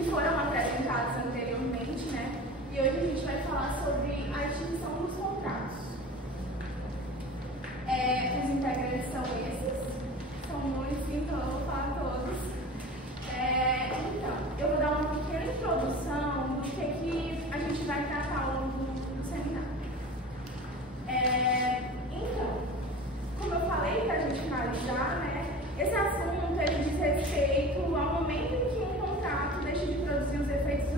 que foram apresentados anteriormente, né? E hoje a gente vai falar sobre a extinção dos contratos. Os integrantes são esses, são muitos, então eu vou falar todos. Então, eu vou dar uma pequena introdução do que a gente vai tratar ao longo do seminário. Então, como eu falei, para a gente finalizar, né, esse assunto ele diz respeito ao momento em que um contrato deixa de produzir os efeitos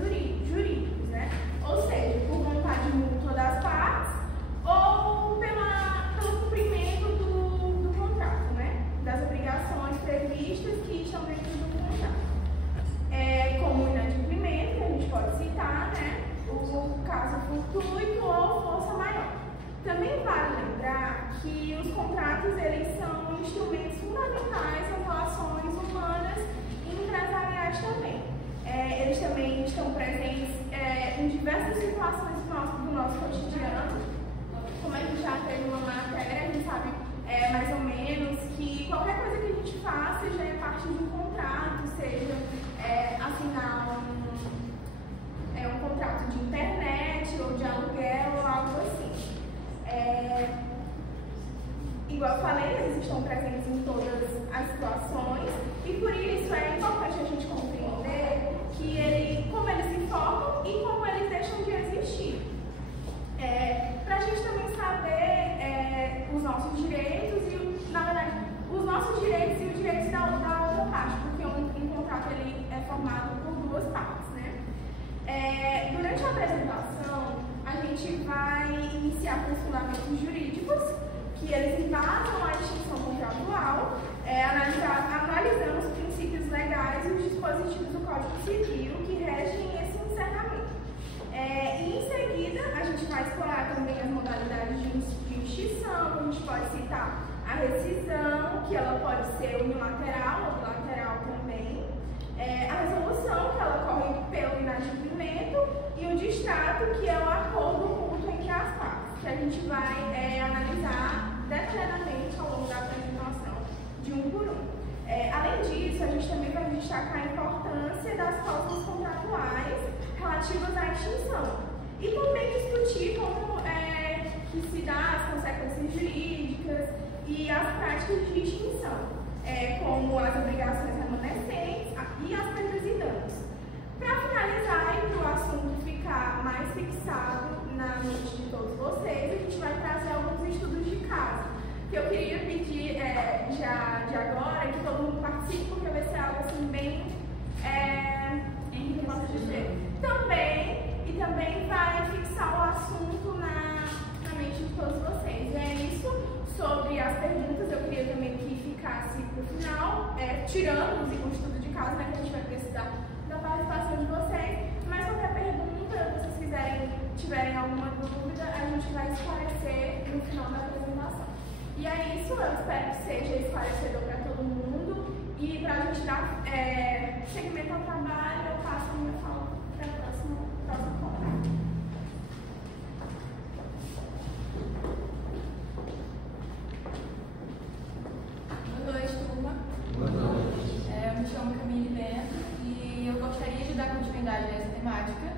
jurídicos, né? Ou seja, por vontade mútua das partes ou pelo cumprimento do contrato, né? Das obrigações previstas que estão dentro do contrato. Como o inadimplemento, que a gente pode citar, né? O caso fortuito ou força maior. Também vale lembrar que os contratos eles são instrumentos fundamentais em relações humanas e empresariais também. Eles também estão presentes em diversas situações do nosso cotidiano. Como a gente já teve uma matéria, a gente sabe mais ou menos que qualquer coisa que a gente faça já é parte de um contrato, seja assinar um contrato de internet ou de aluguel ou algo assim. Igual eu falei, eles estão presentes em todas as situações e por isso é importante a gente compreender como eles se formam e como eles deixam de existir. Para a gente também saber os nossos direitos e, na verdade, os nossos direitos e os direitos da outra parte, porque um contrato ele é formado por duas partes, né? Durante a apresentação, a gente vai iniciar com os fundamentos jurídicos, que eles embasam a extinção contratual, analisando os princípios legais e os dispositivos do Código Civil que regem esse encerramento. E em seguida, a gente vai explorar também as modalidades de extinção. A gente pode citar a rescisão, que ela pode ser unilateral ou bilateral também, a resolução, que ela ocorre pelo inadimplemento, e o distrato, que é o acordo mútuo entre as partes, que a gente vai analisar detalhadamente ao longo da apresentação, de um por um. Além disso, a gente também vai destacar a importância das cláusulas contratuais relativas à extinção e também discutir como que se dá as consequências jurídicas e as práticas de extinção, como as obrigações remanescentes e as perdas e danos. Para finalizar e para o assunto ficar mais fixado na mente de todos vocês, a gente vai trazer alguns estudos de caso, que eu queria pedir já de agora que todo mundo participe, porque vai ser algo assim bem, posso dizer, também vai fixar o assunto na mente de todos vocês. E é isso. Sobre as perguntas, eu queria também que ficasse para o final, tirando o estudo de caso, né, que a gente vai precisar da participação de vocês, mas qualquer pergunta, se vocês tiverem alguma dúvida, a gente vai esclarecer no final da apresentação. E é isso, eu espero que seja esclarecedor para todo mundo, e para a gente dar segmento ao trabalho, eu passo a minha fala para a próxima conta. Boa noite, turma. Boa noite. Eu me chamo Camille Bento e eu gostaria de dar continuidade a essa temática,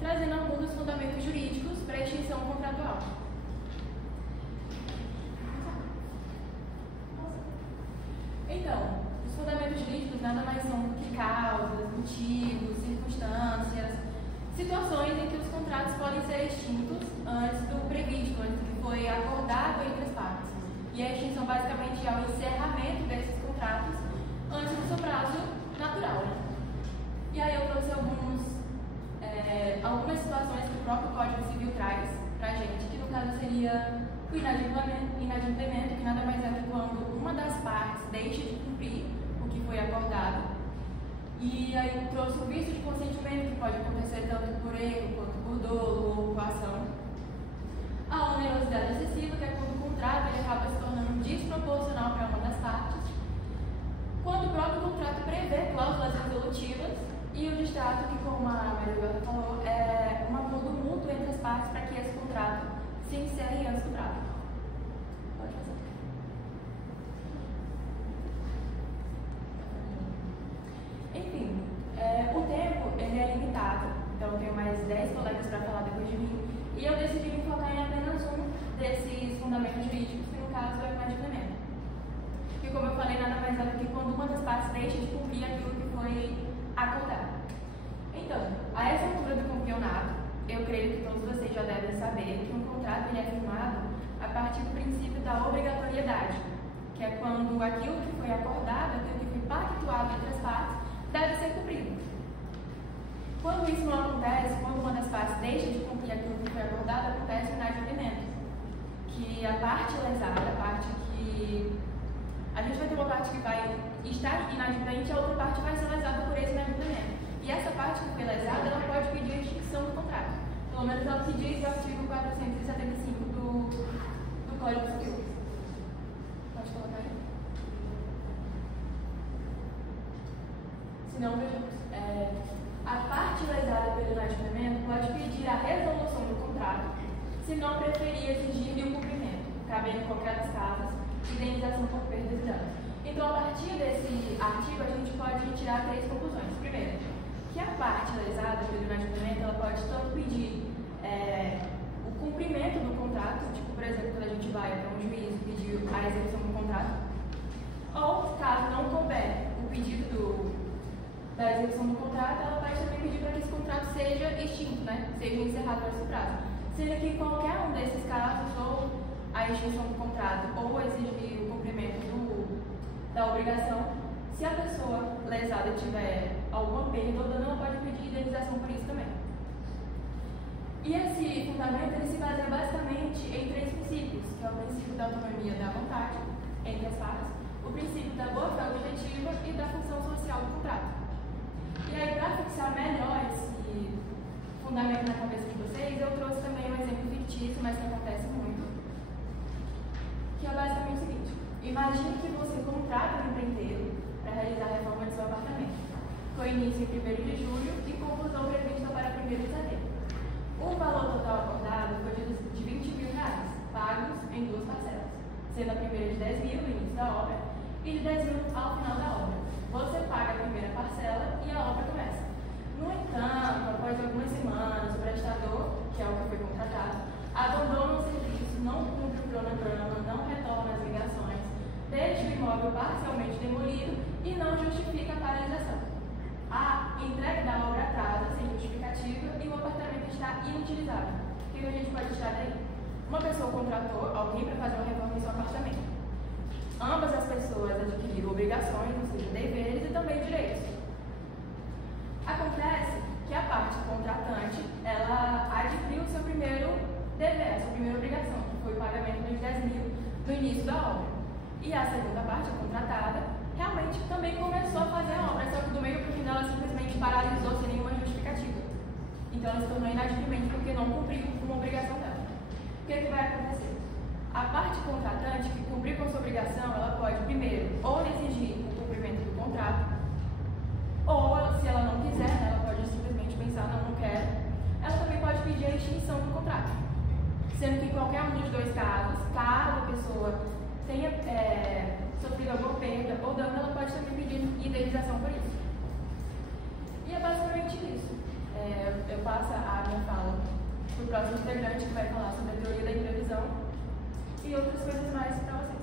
trazendo alguns dos fundamentos jurídicos para a extinção contratual. Então, os fundamentos jurídicos nada mais são do que causas, motivos, circunstâncias, situações em que os contratos podem ser extintos antes do previsto, antes do que foi acordado entre as partes. E a extinção basicamente é o encerramento desses contratos antes do seu prazo natural. E aí eu trouxe algumas situações que o próprio Código Civil traz pra gente, que no caso seria o inadimplemento, que nada mais é que quando uma das partes deixa de cumprir o que foi acordado. E aí eu trouxe o vício de consentimento, que pode acontecer tanto por erro, quanto por dolo ou coação. A onerosidade excessiva, que é quando o contrato ele acaba se tornando desproporcional para uma das partes. Quando o próprio contrato prevê cláusulas resolutivas. E o distrato, que como a Maria Roberta falou, é um acordo mútuo entre as partes para que esse contrato se encerre antes do prazo. Pode fazer. Enfim, o tempo caso é o inadimplemento. E como eu falei, nada mais é do que quando uma das partes deixa de cumprir aquilo que foi acordado. Então, a essa altura do campeonato, eu creio que todos vocês já devem saber que um contrato ele é firmado a partir do princípio da obrigatoriedade, que é quando aquilo que foi acordado, aquilo que foi pactuado entre as partes, deve ser cumprido. Quando isso não acontece, quando uma das partes deixa de cumprir aquilo que foi acordado, acontece o inadimplemento, que a parte lesada, a parte que... A gente vai ter uma parte que vai estar inadimplente e a outra parte vai ser lesada por esse inadimplemento. E essa parte que foi lesada, ela pode pedir a extinção do contrato. Pelo menos ela pedir o artigo 475 do Código Civil. Pode colocar aí? Se não, vejamos. A parte lesada pelo inadimplemento pode pedir a resolução do contrato, se não preferir exigir o cumprimento, cabendo em qualquer das causas, indenização por perdas e danos. Então, a partir desse artigo, a gente pode tirar 3 conclusões. Primeiro, que a parte lesada pelo inadimplemento, ela pode tanto pedir o cumprimento do contrato, tipo, por exemplo, quando a gente vai para um juiz pedir a execução do contrato, ou, caso não couber o pedido da execução do contrato, ela pode também pedir para que esse contrato seja extinto, né? Seja encerrado por esse prazo. Sendo que qualquer um desses casos, ou a extinção do contrato, ou exigir o cumprimento da obrigação, se a pessoa lesada tiver alguma perda ou dano, ela pode pedir indenização por isso também. E esse fundamento ele se baseia basicamente em 3 princípios, que é o princípio da autonomia da vontade entre as partes, o princípio da boa-fé objetiva e da função social do contrato. E aí, para fixar melhor esse fundamento na cabeça de vocês, eu trouxe também um exemplo fictício, mas que acontece muito, que é basicamente o seguinte: imagine que você contrata um empreiteiro para realizar a reforma de seu apartamento, com início em 1º de julho e conclusão prevista para 1º de setembro. O valor total acordado foi de R$20.000, pagos em 2 parcelas, sendo a primeira de R$10.000 no início da obra e de R$10.000 ao final da obra. Você paga a primeira parcela e a obra começa. No entanto, após algumas semanas, o prestador, que é o que foi contratado, abandona o serviço, não cumpre o cronograma, não retorna as ligações, deixa o imóvel parcialmente demolido e não justifica a paralisação. A entrega da obra atrasa, sem justificativa, e o apartamento está inutilizável. O que a gente pode tirar daí? Uma pessoa contratou alguém para fazer uma reforma em seu apartamento. Ambas as pessoas adquiriram obrigações, ou seja, deveres e também direitos. Acontece que a parte contratante, ela adquiriu o seu primeiro dever, a sua primeira obrigação, que foi o pagamento dos R$10.000 no início da obra. E a segunda parte, a contratada, realmente também começou a fazer a obra, só que do meio para o final ela simplesmente paralisou sem nenhuma justificativa. Então ela se tornou inadimplente porque não cumpriu uma obrigação dela. O que vai acontecer? A parte contratante que cumprir com sua obrigação, ela pode, primeiro, ou exigir o cumprimento do contrato, ou, se ela não quiser, né, ela pode simplesmente pensar, não quero, ela também pode pedir a extinção do contrato. Sendo que em qualquer um dos 2 casos, caso a pessoa tenha sofrido alguma perda ou dano, ela pode também pedir indenização por isso. E é basicamente isso. Eu passo a minha fala para o próximo integrante, que vai falar sobre a teoria da imprevisão e outras coisas mais para vocês.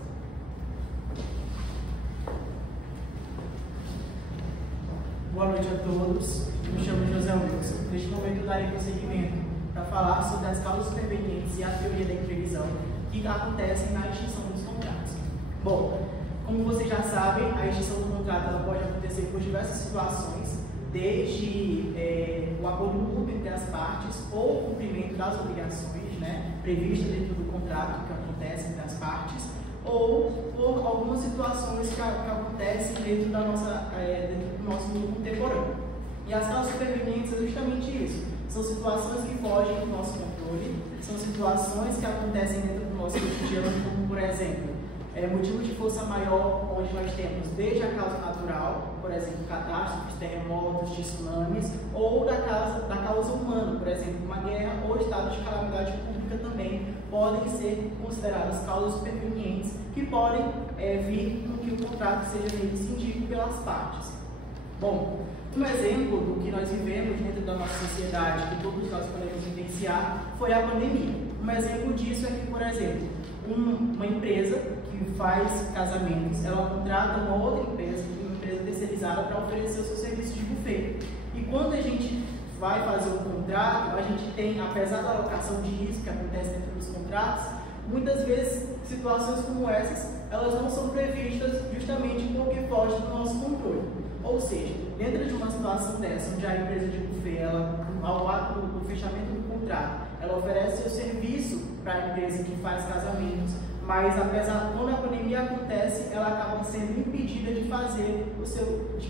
Boa noite a todos. Me chamo José Wilson. Neste momento eu darei prosseguimento para falar sobre as causas supervenientes e a teoria da imprevisão que acontecem na extinção dos contratos. Bom, como vocês já sabem, a extinção do contrato ela pode acontecer por diversas situações, desde o acordo mútuo entre as partes ou o cumprimento das obrigações, né, previstas dentro do contrato que acontece entre as partes, ou por algumas situações que acontecem dentro do nosso mundo contemporâneo. E as causas supervenientes são justamente isso. São situações que fogem do nosso controle, são situações que acontecem dentro do nosso cotidiano, como, por exemplo, motivo de força maior, onde nós temos desde a causa natural, por exemplo, catástrofes, terremotos, tsunamis, ou da causa humana, por exemplo, uma guerra ou estado de calamidade pública também podem ser consideradas causas supervenientes que podem vir no que o contrato seja rescindido pelas partes. Bom, um exemplo do que nós vivemos dentro da nossa sociedade, que todos nós podemos vivenciar, foi a pandemia. Um exemplo disso é que, por exemplo, uma empresa que faz casamentos, ela contrata uma outra empresa terceirizada para oferecer o seu serviço de buffet. E quando a gente vai fazer um contrato, a gente tem, apesar da alocação de risco que acontece dentro dos contratos, muitas vezes situações como essas, elas não são previstas justamente porque foge do nosso controle. Ou seja, dentro de uma situação dessa, onde a empresa de buffet, ela, ao ato do fechamento do contrato, ela oferece seu serviço para a empresa que faz casamentos, mas apesar quando a pandemia acontece, ela acaba sendo impedida de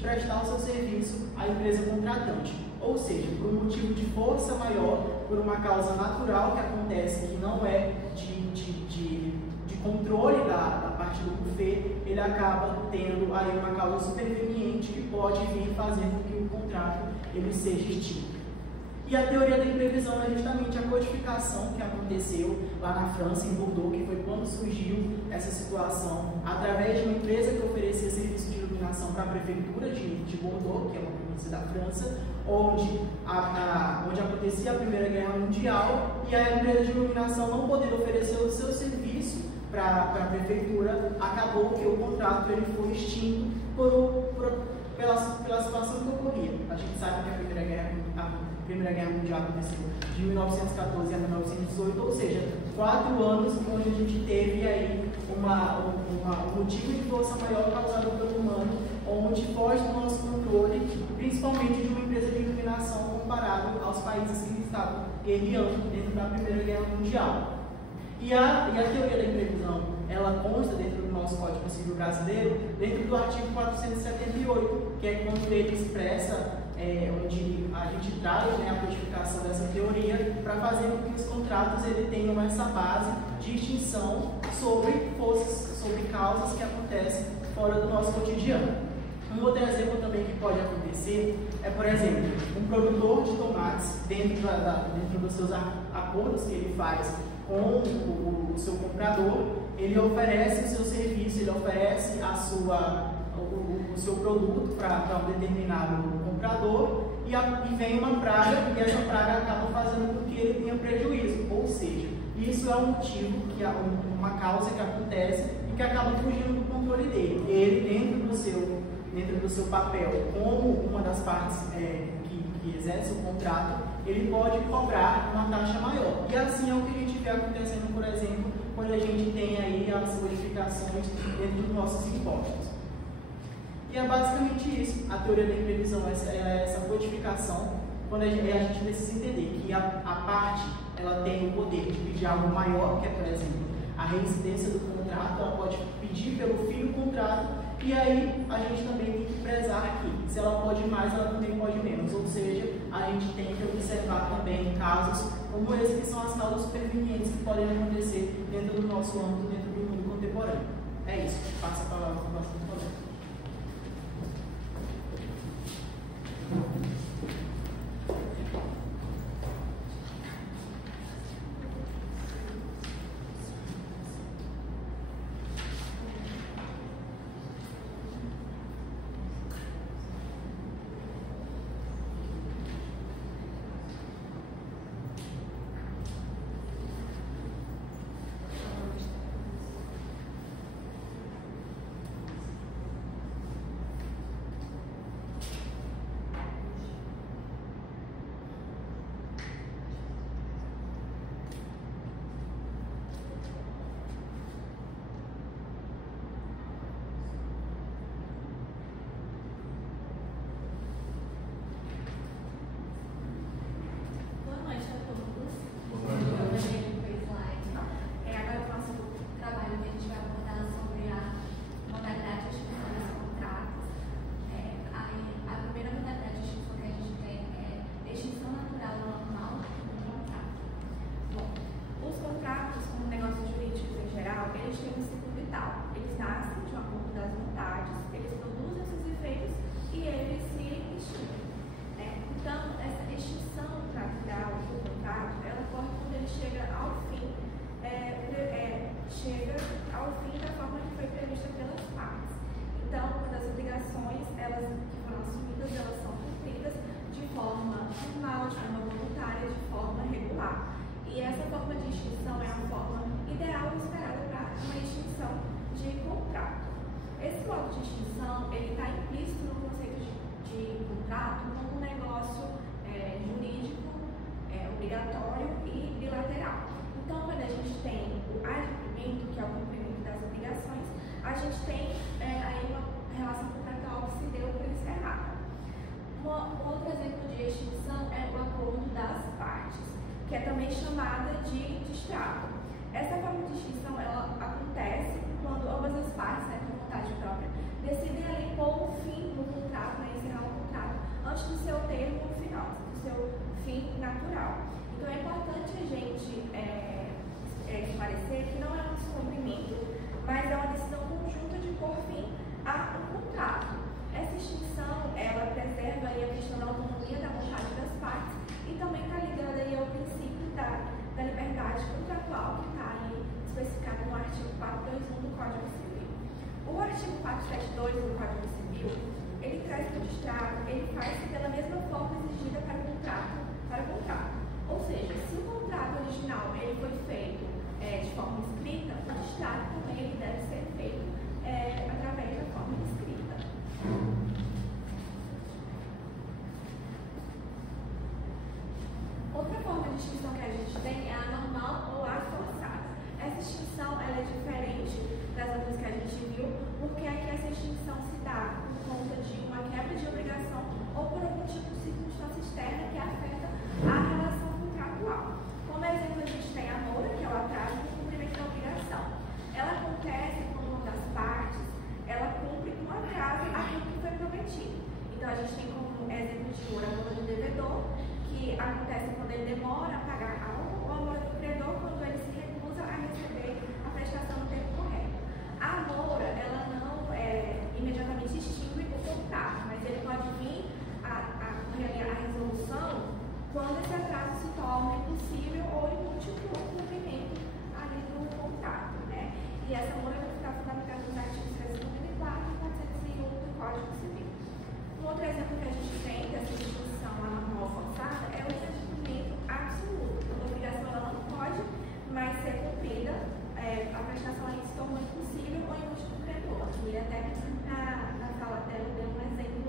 prestar o seu serviço à empresa contratante. Ou seja, por um motivo de força maior, por uma causa natural que acontece, que não é de controle da parte do buffet, ele acaba tendo aí uma causa superveniente que pode vir fazer com que o contrato ele seja extinto. E a teoria da imprevisão é justamente a codificação que aconteceu lá na França, em Bordeaux, que foi quando surgiu essa situação, através de uma empresa que oferecia serviço de iluminação para a prefeitura de Bordeaux, que é uma província da França, onde acontecia a Primeira Guerra Mundial, e a empresa de iluminação, não podendo oferecer o seu serviço para a prefeitura, acabou que o contrato ele foi extinto pela situação que ocorria. A gente sabe que a Primeira Guerra Mundial aconteceu de 1914 a 1918, ou seja, 4 anos onde a gente teve aí um motivo de força maior causado pelo humano, onde foge do nosso controle, principalmente de uma empresa de iluminação comparado aos países que estavam guerreando dentro da Primeira Guerra Mundial. E a teoria da imprevisão, ela consta dentro do nosso Código Civil brasileiro, dentro do artigo 478, que é quando ele expressa, onde a gente traz a codificação dessa teoria para fazer com que os contratos ele tenham essa base de extinção sobre forças, sobre causas que acontecem fora do nosso cotidiano. Um outro exemplo também que pode acontecer é, por exemplo, um produtor de tomates, dentro dos seus acordos que ele faz com o seu comprador, ele oferece o seu serviço, ele oferece o seu produto para um determinado comprador e vem uma praga e essa praga acaba fazendo com que ele tenha prejuízo. Ou seja, isso é um motivo, uma causa que acontece e que acaba fugindo do controle dele. Ele, dentro do seu papel como uma das partes que exerce o contrato, ele pode cobrar uma taxa maior. E assim é o que a gente vê acontecendo, por exemplo, quando a gente tem aí as modificações dentro dos nossos impostos. E é basicamente isso. A teoria da imprevisão é essa codificação, quando a gente precisa entender que a parte ela tem o poder de pedir algo maior, que é, por exemplo, a reincidência do contrato, ela pode pedir pelo fim do contrato, e aí a gente também tem que prezar que se ela pode mais, ela também pode menos. Ou seja, a gente tem que observar também casos como esse, que são as causas supervenientes que podem acontecer dentro do nosso âmbito, dentro do mundo contemporâneo. É isso. Passa a palavra para o próximo colega. E essa forma de extinção é a forma ideal e esperada gente tem aí uma relação contratual que se deu por encerrada. Um outro exemplo de extinção é o acordo das partes, que é também chamada de distrato. Essa forma de extinção ela acontece quando ambas as partes, por vontade própria, decidem ali pôr um fim no contrato, encerrar o contrato, antes do seu termo final, do seu fim natural. Então é importante a gente esclarecer que não é um descumprimento, mas é uma decisão conjunta de pôr fim a um contrato. Essa extinção, ela preserva aí a questão da autonomia da vontade das partes e também está ligada aí ao princípio da liberdade contratual que está aí especificado no artigo 421 do Código Civil. O artigo 472 do Código Civil, ele traz que o distrato, ele faz-se pela mesma forma exigida para contrato. Ou seja, se o contrato original ele foi feito de forma escrita, o distrato também ele deve ser feito através da forma escrita. Outra forma de extinção que a gente tem é a normal ou a forçada. Essa extinção ela é diferente das outras que a gente viu, porque aqui essa extinção se dá por conta de uma quebra de obrigação ou por algum tipo de circunstância externa que afeta a relação contratual. Como exemplo, a gente tem a mora, que é o atraso do cumprimento da obrigação. Ela acontece quando uma das partes ela cumpre com atraso aquilo que foi prometido. Então, a gente tem como exemplo de mora a mora do devedor, que acontece quando ele demora a pagar algo, ou a mora do credor quando ele se recusa a receber a prestação no tempo correto. A mora, ela não imediatamente extingue o contrato, mas ele pode vir a resolução quando esse atraso se torna impossível ou inútil para o cumprimento ali do contrato, né? E essa mora vai ficar fundamentada nos artigos 394 e 401 do Código Civil. Um outro exemplo que a gente tem dessa extinção anormal forçada é o inadimplemento absoluto. A obrigação ela não pode mais ser cumprida, a prestação aí se tornou impossível ou inútil do credor. E até na fala dela deu um exemplo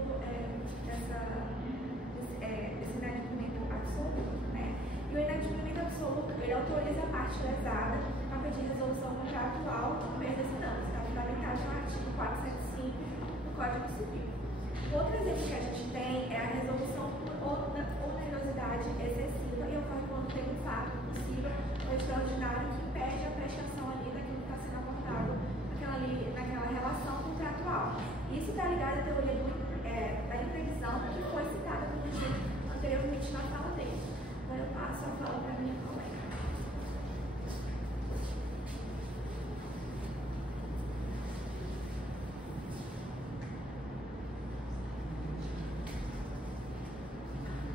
desse inadimplemento absoluto, né? E o inadimplemento absoluto, ele autoriza a parte lesada a pedir resolução contratual com perdas e danos. Está fundamentado no artigo 475 do Código Civil. Outro exemplo que a gente tem é a resolução por onerosidade excessiva e ocorre quando tem um fato possível ou extraordinário que impede a prestação ali daquilo que está sendo abordado naquela relação contratual. Isso está ligado à teoria da imprevisão que foi citada anteriormente na fala dele. Agora eu passo a fala para a minha colega.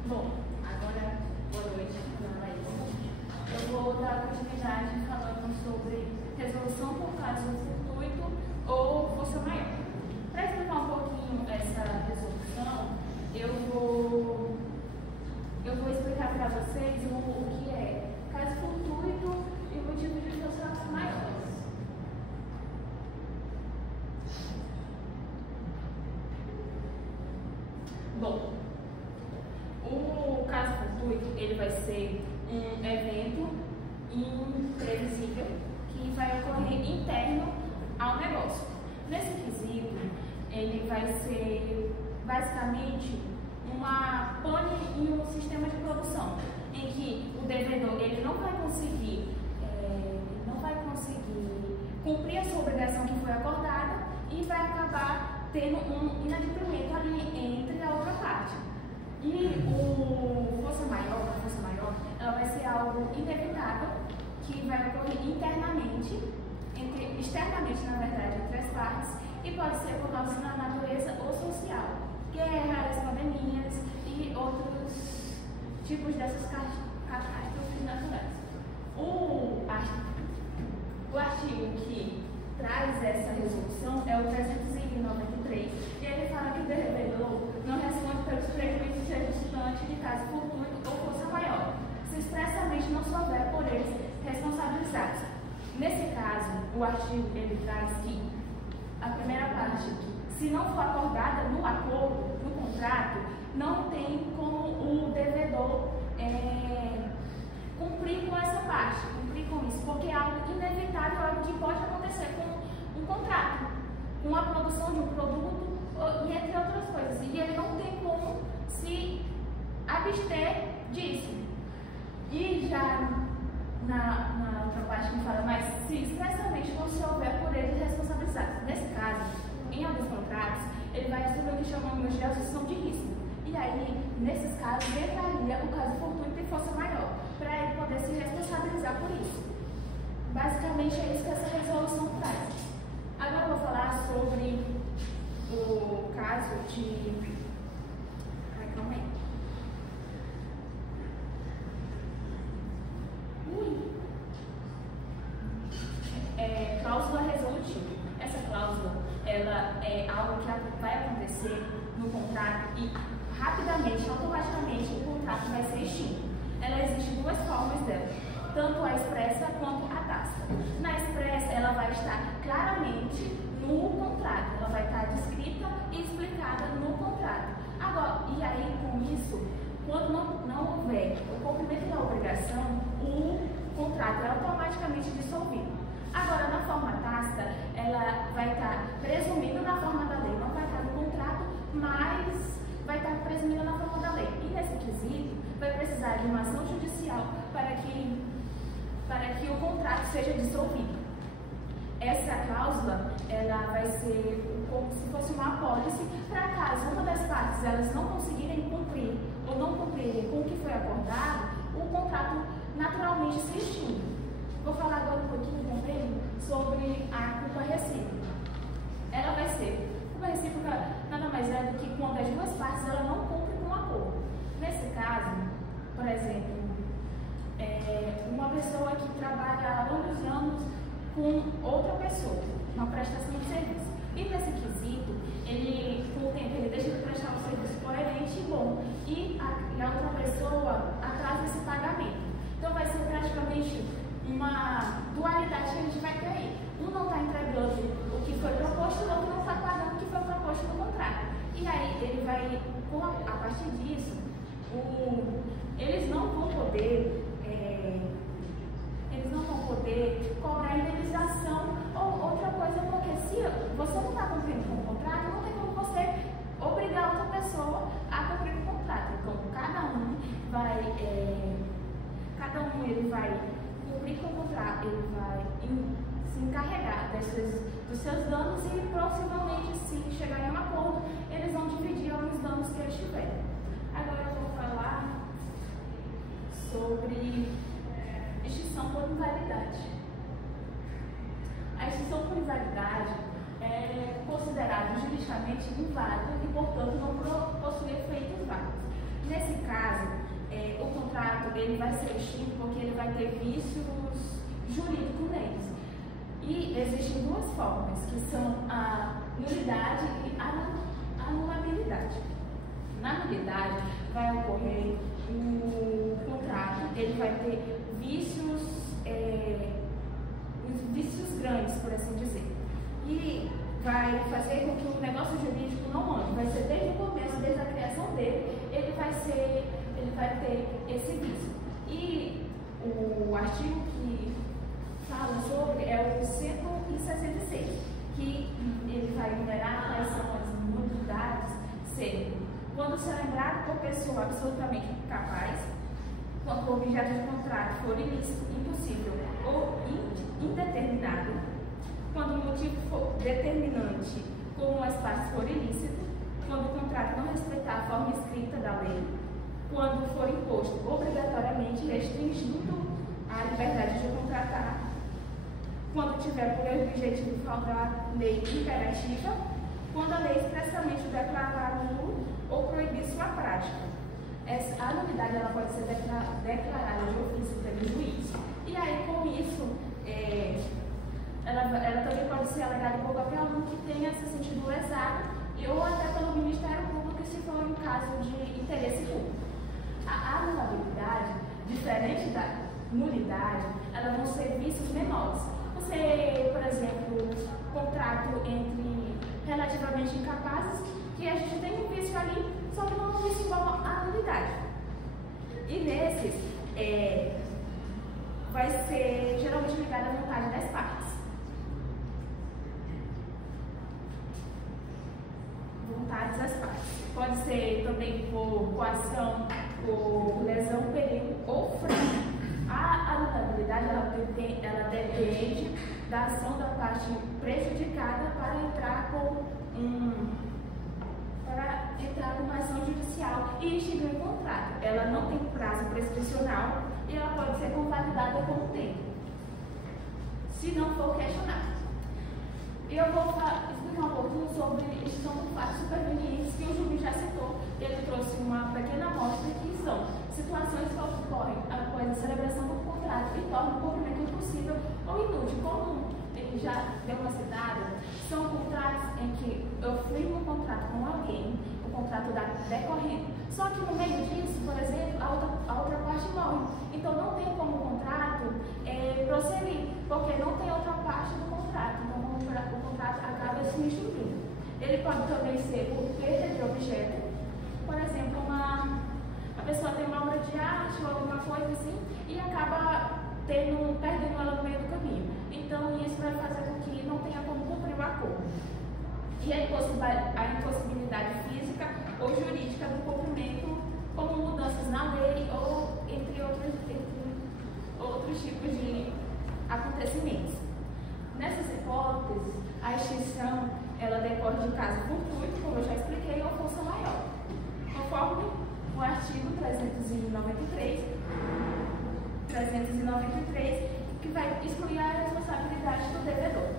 Bom, agora, boa noite, meu nome é Laís. Eu vou dar continuidade falando sobre resolução por caso fortuito ou força maior. Para explicar um pouquinho essa resolução, eu vou explicar para vocês o que é caso fortuito e o motivo de força maior. Bom, o caso fortuito, ele vai ser um evento imprevisível que vai ocorrer interno ao negócio. Nesse quesito, ele vai ser basicamente uma pane em um sistema de produção, em que o devedor ele não vai conseguir cumprir a sua obrigação que foi acordada e vai acabar tendo um inadimplemento ali entre a outra parte. E a força maior, ela vai ser algo inevitável que vai ocorrer externamente, na verdade, entre as partes, e pode ser por causa da natureza ou social, guerras, pandemias e outros tipos dessas catástrofes naturais. O artigo que traz essa resolução é o 393, e ele fala que o devedor não responde pelos prejuízos resultantes de caso fortuito ou força maior, se expressamente não souber por eles responsabilizar-se. Nesse caso, o artigo ele traz que a primeira parte, se não for acordada no acordo, no contrato, não tem como o devedor cumprir com essa parte, cumprir com isso, porque é algo inevitável, algo que pode acontecer com um contrato. com a produção de um produto e entre outras coisas. E ele não tem como se abster disso. E já na outra parte que fala mais, se expressamente não se houver por eles responsabilizados. Nesse caso, em alguns contratos, ele vai receber o que chamamos de associação de risco. E aí, nesses casos, entraria o caso fortuito e força maior, para ele poder se responsabilizar por isso. Basicamente é isso que essa resolução traz. Agora eu vou falar sobre o caso de... calma aí. Cláusula resolutiva. Essa cláusula, ela é algo que vai acontecer no contrato e rapidamente, automaticamente, o contrato vai ser extinto. Ela existe duas formas dela, tanto a expressa quanto a tácita. Na expressa, ela vai estar claramente no contrato, ela vai estar descrita e explicada no contrato. Agora, e aí com isso, quando não houver o cumprimento da obrigação, o contrato é automaticamente dissolvido. Agora, na forma tácita, ela vai estar presumida na forma da lei, não vai estar no contrato, mas vai estar presumida na forma da lei. E nesse quesito, vai precisar de uma ação judicial para que o contrato seja dissolvido. Essa cláusula, ela vai ser como se fosse uma apólice para caso uma das partes elas não conseguirem cumprir ou não cumprirem com o que foi acordado, o contrato naturalmente se extingue. Vou falar agora um pouquinho também sobre a culpa recíproca. Ela vai ser, culpa recíproca nada mais é do que quando as duas partes ela não cumprem com o acordo. Nesse caso, por exemplo, uma pessoa que trabalha há longos anos com outra pessoa, uma prestação de serviço. E nesse quesito, ele, com o tempo, ele deixa de prestar um serviço coerente e bom, e a outra pessoa atrasa esse pagamento. Então vai ser praticamente uma dualidade que a gente vai ter aí. Um não está entregando o que foi proposto, o outro não está pagando o que foi proposto no contrato. E aí ele vai, a partir disso, eles não vão poder cobrar indenização ou outra coisa, porque se você não está cumprindo com o contrato, não tem como você obrigar outra pessoa a cumprir com o contrato. Então, cada um ele vai cumprir com o contrato, ele vai se encarregar dos seus danos e, possivelmente, se chegar em um acordo, eles vão dividir alguns danos que eles tiverem. Agora eu vou falar sobre extinção por invalidade. A extinção por invalidade é considerada juridicamente inválida e, portanto, não possui efeitos válidos. Nesse caso, o contrato ele vai ser extinto porque ele vai ter vícios jurídicos neles. E existem duas formas, que são a nulidade e a anulabilidade. Na nulidade, vai ocorrer o contrato, ele vai ter vícios grandes, por assim dizer. E vai fazer com que o negócio jurídico não ande. Vai ser desde o começo, desde a criação dele, ele vai ter esse vício. E o artigo que fala sobre é o 166, que ele vai enumerar quais são as nulidades, sendo quando se é lembrado por pessoa absolutamente capaz, quando o objeto de contrato for ilícito, impossível ou indeterminado, quando o motivo for determinante, como as partes for ilícito, quando o contrato não respeitar a forma escrita da lei, quando for imposto obrigatoriamente restringindo a liberdade de contratar, quando tiver por objetivo faltar lei imperativa, quando a lei expressamente declarar nulo ou proibir sua prática. A nulidade ela pode ser declarada de ofício pelo juiz. E aí, com isso, ela também pode ser alegada por qualquer aluno que tenha se sentido lesado ou até pelo Ministério Público, se for um caso de interesse público. A anulabilidade, diferente da nulidade, elas vão ser vícios menores. Você, por exemplo, contrato entre relativamente incapazes, que a gente tem um vício ali, só que não é um vício igual à nulidade. E nesses, vai ser geralmente ligado à vontade das partes. vontades das partes. Pode ser também por coação, por lesão, perigo ou fraude. A anulabilidade ela depende da ação da parte prejudicada para entrar com uma ação judicial e extinguir o contrato. Ela não tem prazo prescricional e ela pode ser convalidada com o tempo, se não for questionada. E eu vou explicar um pouquinho sobre extinção por fatos supervenientes que o juiz já citou. Ele trouxe uma pequena amostra que são situações que ocorrem após a celebração do contrato e tornam o cumprimento impossível ou inútil. Como ele já deu uma citada, são contratos em que eu firmo um contrato com alguém, o contrato está decorrendo, só que no meio disso, por exemplo, a outra parte morre. Então não tem como o contrato prosseguir, porque não tem outra parte do contrato. Então o contrato acaba se extinguindo. Ele pode também ser por perda de objeto. Por exemplo, a pessoa tem uma obra de arte ou alguma coisa assim e acaba perdendo ela no meio do caminho. Então isso vai fazer com que não tenha como cumprir o acordo. E a impossibilidade física ou jurídica do cumprimento, como mudanças na lei ou entre outros tipos de acontecimentos. Nessas hipóteses, a extinção ela decorre de caso fortuito, como eu já expliquei, ou força maior, conforme o artigo 393, que vai excluir a responsabilidade do devedor.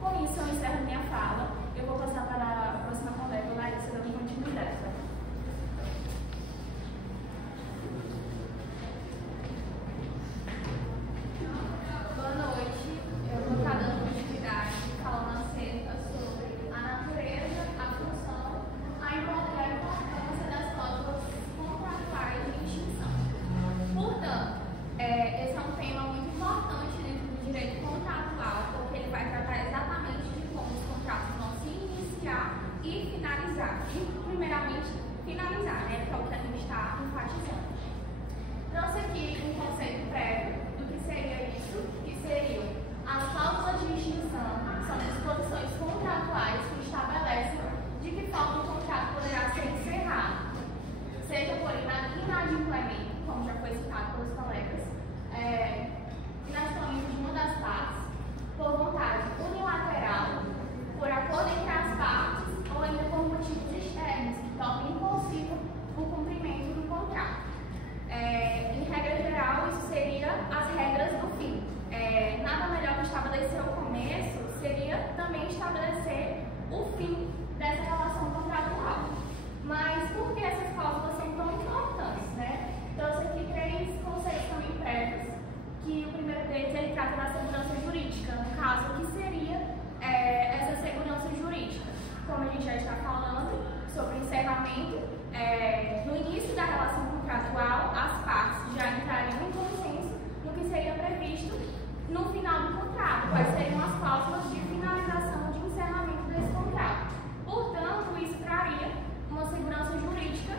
Com isso, eu encerro minha fala. Eu vou passar para a próxima colega, Larissa, dando continuidade. Boa noite. Eu vou estar dando continuidade, falando acerca sobre a natureza, a função, a importância das cláusulas contratuais de extinção. Portanto, esse é um tema muito importante dentro do direito contratual, porque ele vai tratar exatamente de como os contratos vão se iniciar e finalizar. E, primeiramente, finalizar, né? Que é o que a gente está enfatizando. Trouxe aqui um conceito prévio do que seria isso, que seriam as cláusulas de extinção, são disposições contratuais que estabelecem de que forma o contrato poderá ser encerrado, seja por inadimplemento, como já foi citado pelos colegas, inadimplemento de uma das partes, por vontade unilateral, por acordo entre as partes ou ainda por motivos externos que tornam impossível o cumprimento do contrato. Em regra geral, isso seria as regras do fim. Nada melhor que estabelecer o começo seria também estabelecer o fim dessa relação contratual. Mas por que essas cláusulas são tão importantes, né? Trouxe aqui 3 conceitos também prévios, que o primeiro deles ele trata da segurança jurídica, no caso, o que seria essa segurança jurídica. Como a gente já está falando sobre o encerramento, no início da relação contratual, as partes já entrariam em consenso no que seria previsto no final do contrato, quais seriam as cláusulas de finalização de encerramento desse contrato. Portanto, isso traria uma segurança jurídica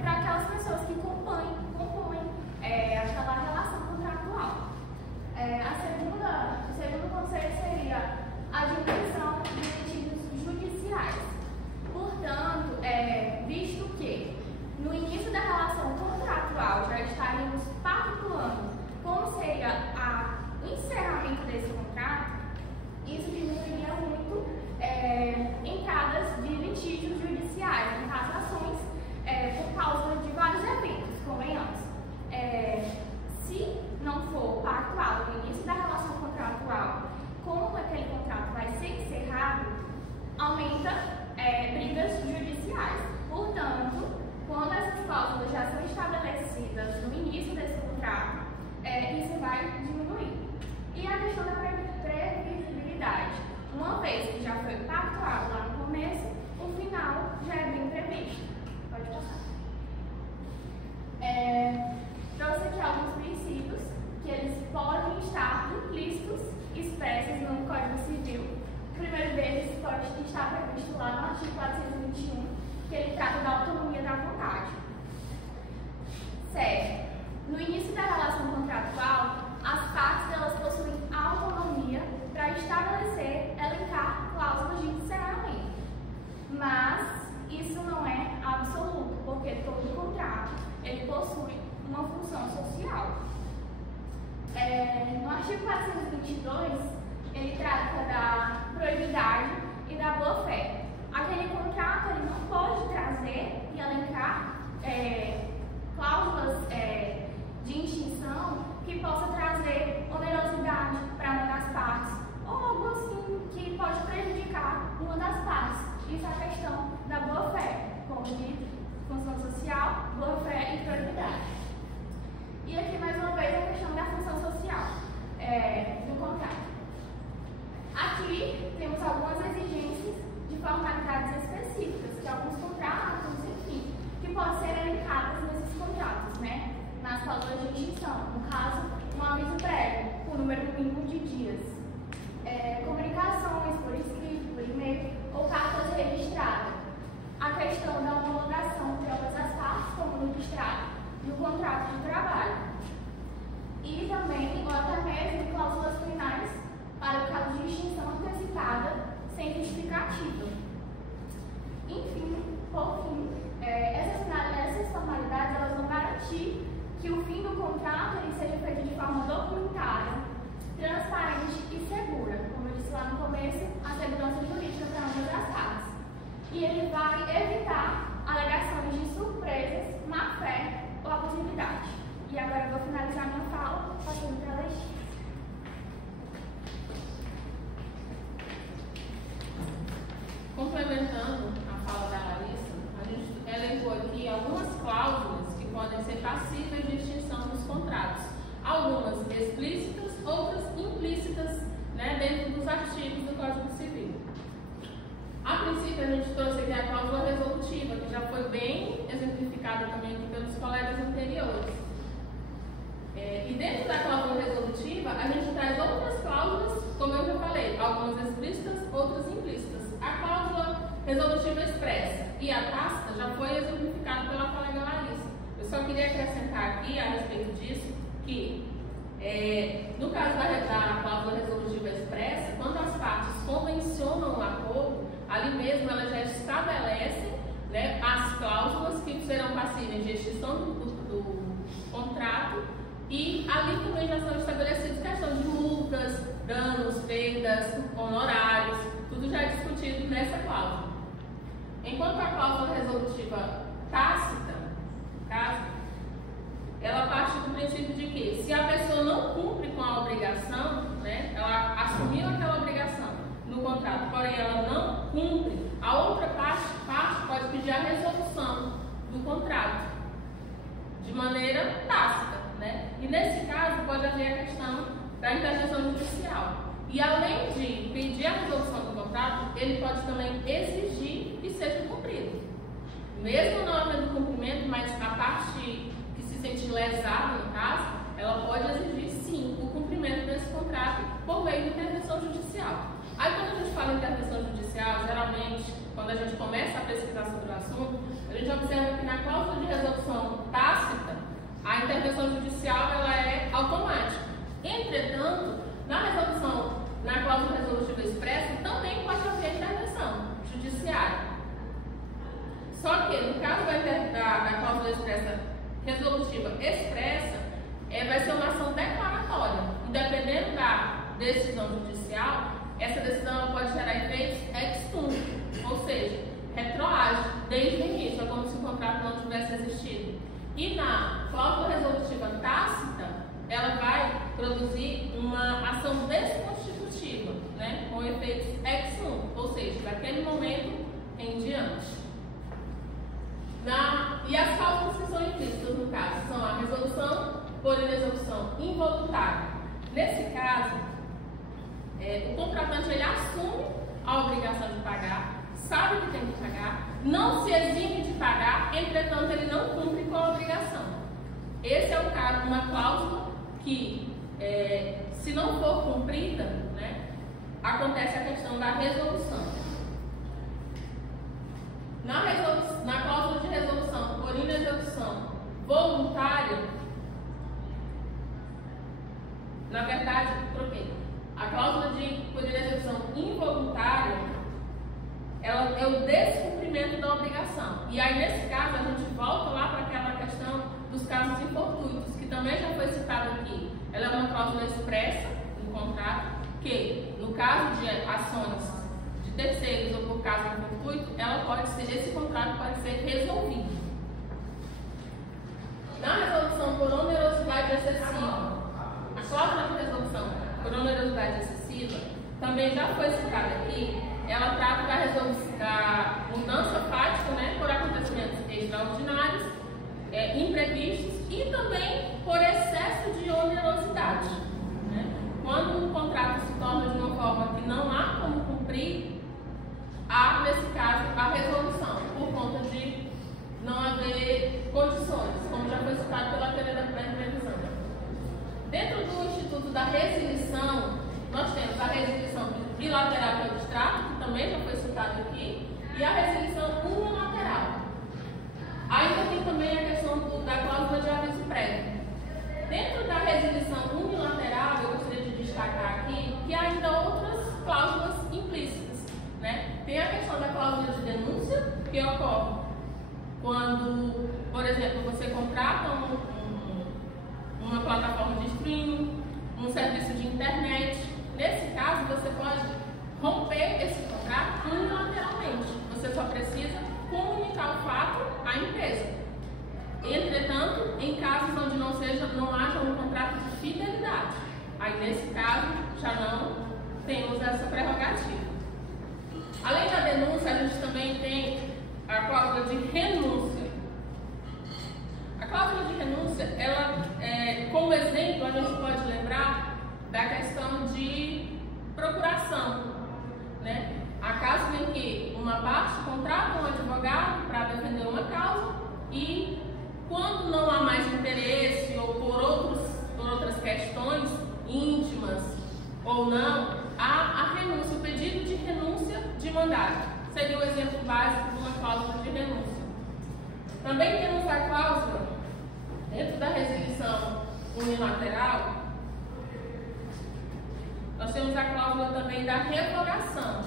para aquelas pessoas que compõem aquela relação contratual. O segundo conceito seria a diminuição de litígios judiciais. Portanto, visto que no início da relação contratual já estaríamos pactuando como seria o encerramento desse contrato, isso diminuiria muito entradas de litígios judiciais, em ações por causa de vários eventos, convenhamos. Se não for pactuado no início da relação contratual, como aquele contrato vai ser encerrado, aumenta brigas judiciais. Portanto, quando essas cláusulas já são estabelecidas no início desse contrato, isso vai diminuir. E a questão da previsibilidade. Uma vez que já foi pactuado lá no começo, o final já é bem previsto. Pode passar. Trouxe aqui alguns princípios que eles podem estar implícitos, expressos no Código Civil. O primeiro deles pode estar previsto lá no artigo 421, que ele trata da autonomia da vontade. Certo. No início da relação contratual, as partes elas possuem autonomia para estabelecer, elencar cláusulas de encerramento. Mas alguns contratos, enfim, que podem ser elencadas nesses contratos, né? Nas cláusulas de extinção. No caso, um aviso prévio, com número mínimo de dias. Comunicações por escrito, por e-mail ou cartas registradas. A questão da homologação de ambas as partes, como no distrato, no contrato de trabalho. E também, ou até mesmo, cláusulas finais para o caso de extinção antecipada sem justificativa. Enfim, por fim, essas formalidades elas vão garantir que o fim do contrato ele seja feito de forma documentária, transparente e segura. Como eu disse lá no começo, a segurança jurídica para ambas as partes. E ele vai evitar alegações de surpresas, má-fé ou abusividade. E agora eu vou finalizar minha fala passando para a Letícia. Complementando a fala da Larissa, a gente elencou aqui algumas cláusulas que podem ser passíveis de extinção dos contratos. Algumas explícitas, outras implícitas, né, dentro dos artigos do Código Civil. A princípio, a gente trouxe aqui a cláusula resolutiva, que já foi bem exemplificada também aqui pelos colegas anteriores. E dentro da cláusula resolutiva, a gente traz outras cláusulas, como eu já falei, algumas explícitas, outras implícitas. A cláusula resolutiva expressa e a tácita já foi exemplificada pela colega Larissa. Eu só queria acrescentar aqui, a respeito disso, que no caso da cláusula resolutiva expressa, quando as partes convencionam o acordo, ali mesmo ela já estabelece, né, as cláusulas que serão passíveis de extinção do contrato, e ali também já são estabelecidas questões de multas, danos, perdas, honorários, tudo já é discutido nessa cláusula. Enquanto a cláusula resolutiva tácita, ela parte do princípio de que, se a pessoa não cumpre com a obrigação, né, ela assumiu aquela obrigação no contrato, porém ela não cumpre, a outra parte pode pedir a resolução do contrato de maneira tácita, né? E nesse caso pode haver a questão da intervenção judicial. E além de pedir a resolução do contrato, ele pode também exigir que seja cumprido. Mesmo não havendo cumprimento, mas a parte que se sente lesada, no caso, ela pode exigir sim o cumprimento desse contrato por meio de intervenção judicial. Aí quando a gente fala em intervenção judicial, geralmente, quando a gente começa a pesquisar sobre o assunto, a gente observa que na cláusula de resolução tácita, a intervenção judicial ela é automática. Entretanto, na cláusula resolutiva expressa, também pode haver intervenção judiciária. Só que, no caso da cláusula resolutiva expressa, vai ser uma ação declaratória. E dependendo da decisão judicial, essa decisão pode gerar efeitos ex tunc, ou seja, retroage desde o início, é como se o contrato não tivesse existido. E na cláusula resolutiva tácita, ela vai produzir uma ação desconstitutiva, né, com efeitos ex nunc, ou seja, daquele momento em diante. E as cláusulas que são implícitas, no caso, são a resolução por inexecução involuntária. Nesse caso, o contratante ele assume a obrigação de pagar, sabe que tem que pagar, não se exime de pagar, entretanto ele não cumpre com a obrigação. Esse é o caso, uma cláusula que, se não for cumprida, né, acontece a questão da resolução. Na cláusula de resolução por inexecução voluntária, na verdade, troquei. A cláusula por inexecução involuntária, ela é o descumprimento da obrigação. E aí, nesse caso, a gente volta lá para aquela questão dos casos infortuitos, que também já foi citado aqui. Ela é uma cláusula expressa no contrato, que, no caso de ações de terceiros ou por caso infortuito, esse contrato pode ser resolvido. Na resolução por onerosidade excessiva, a cláusula de resolução por onerosidade excessiva também já foi citada aqui. Ela trata da mudança fática, né, por acontecimentos extraordinários, imprevistos e também por excesso de onerosidade. Né? Quando o contrato se torna de uma forma que não há como cumprir, há, nesse caso, a resolução por resilição, nós temos a resilição bilateral pelo extrato, que também já foi citado aqui, e a resilição unilateral. Ainda tem também a questão da cláusula de aviso prévio. Dentro da resilição unilateral, eu gostaria de destacar aqui que há ainda outras cláusulas implícitas, né? Tem a questão da cláusula de denúncia, que ocorre quando, por exemplo, você contrata uma plataforma de streaming, um serviço de internet. Nesse caso, você pode romper esse contrato unilateralmente. Você só precisa comunicar o fato à empresa. Entretanto, em casos onde não haja um contrato de fidelidade, aí nesse caso já não temos essa prerrogativa. Além da denúncia, a gente também tem a cláusula de renúncia. A cláusula de renúncia, ela, como exemplo, a gente pode lembrar da questão de procuração, né? Há casos em que uma parte contrata um advogado para defender uma causa e, quando não há mais interesse ou por outras questões íntimas ou não, há a renúncia, o pedido de renúncia de mandado. Seria o exemplo básico de uma cláusula de renúncia. Também temos a cláusula, dentro da resilição unilateral, nós temos a cláusula também da revogação,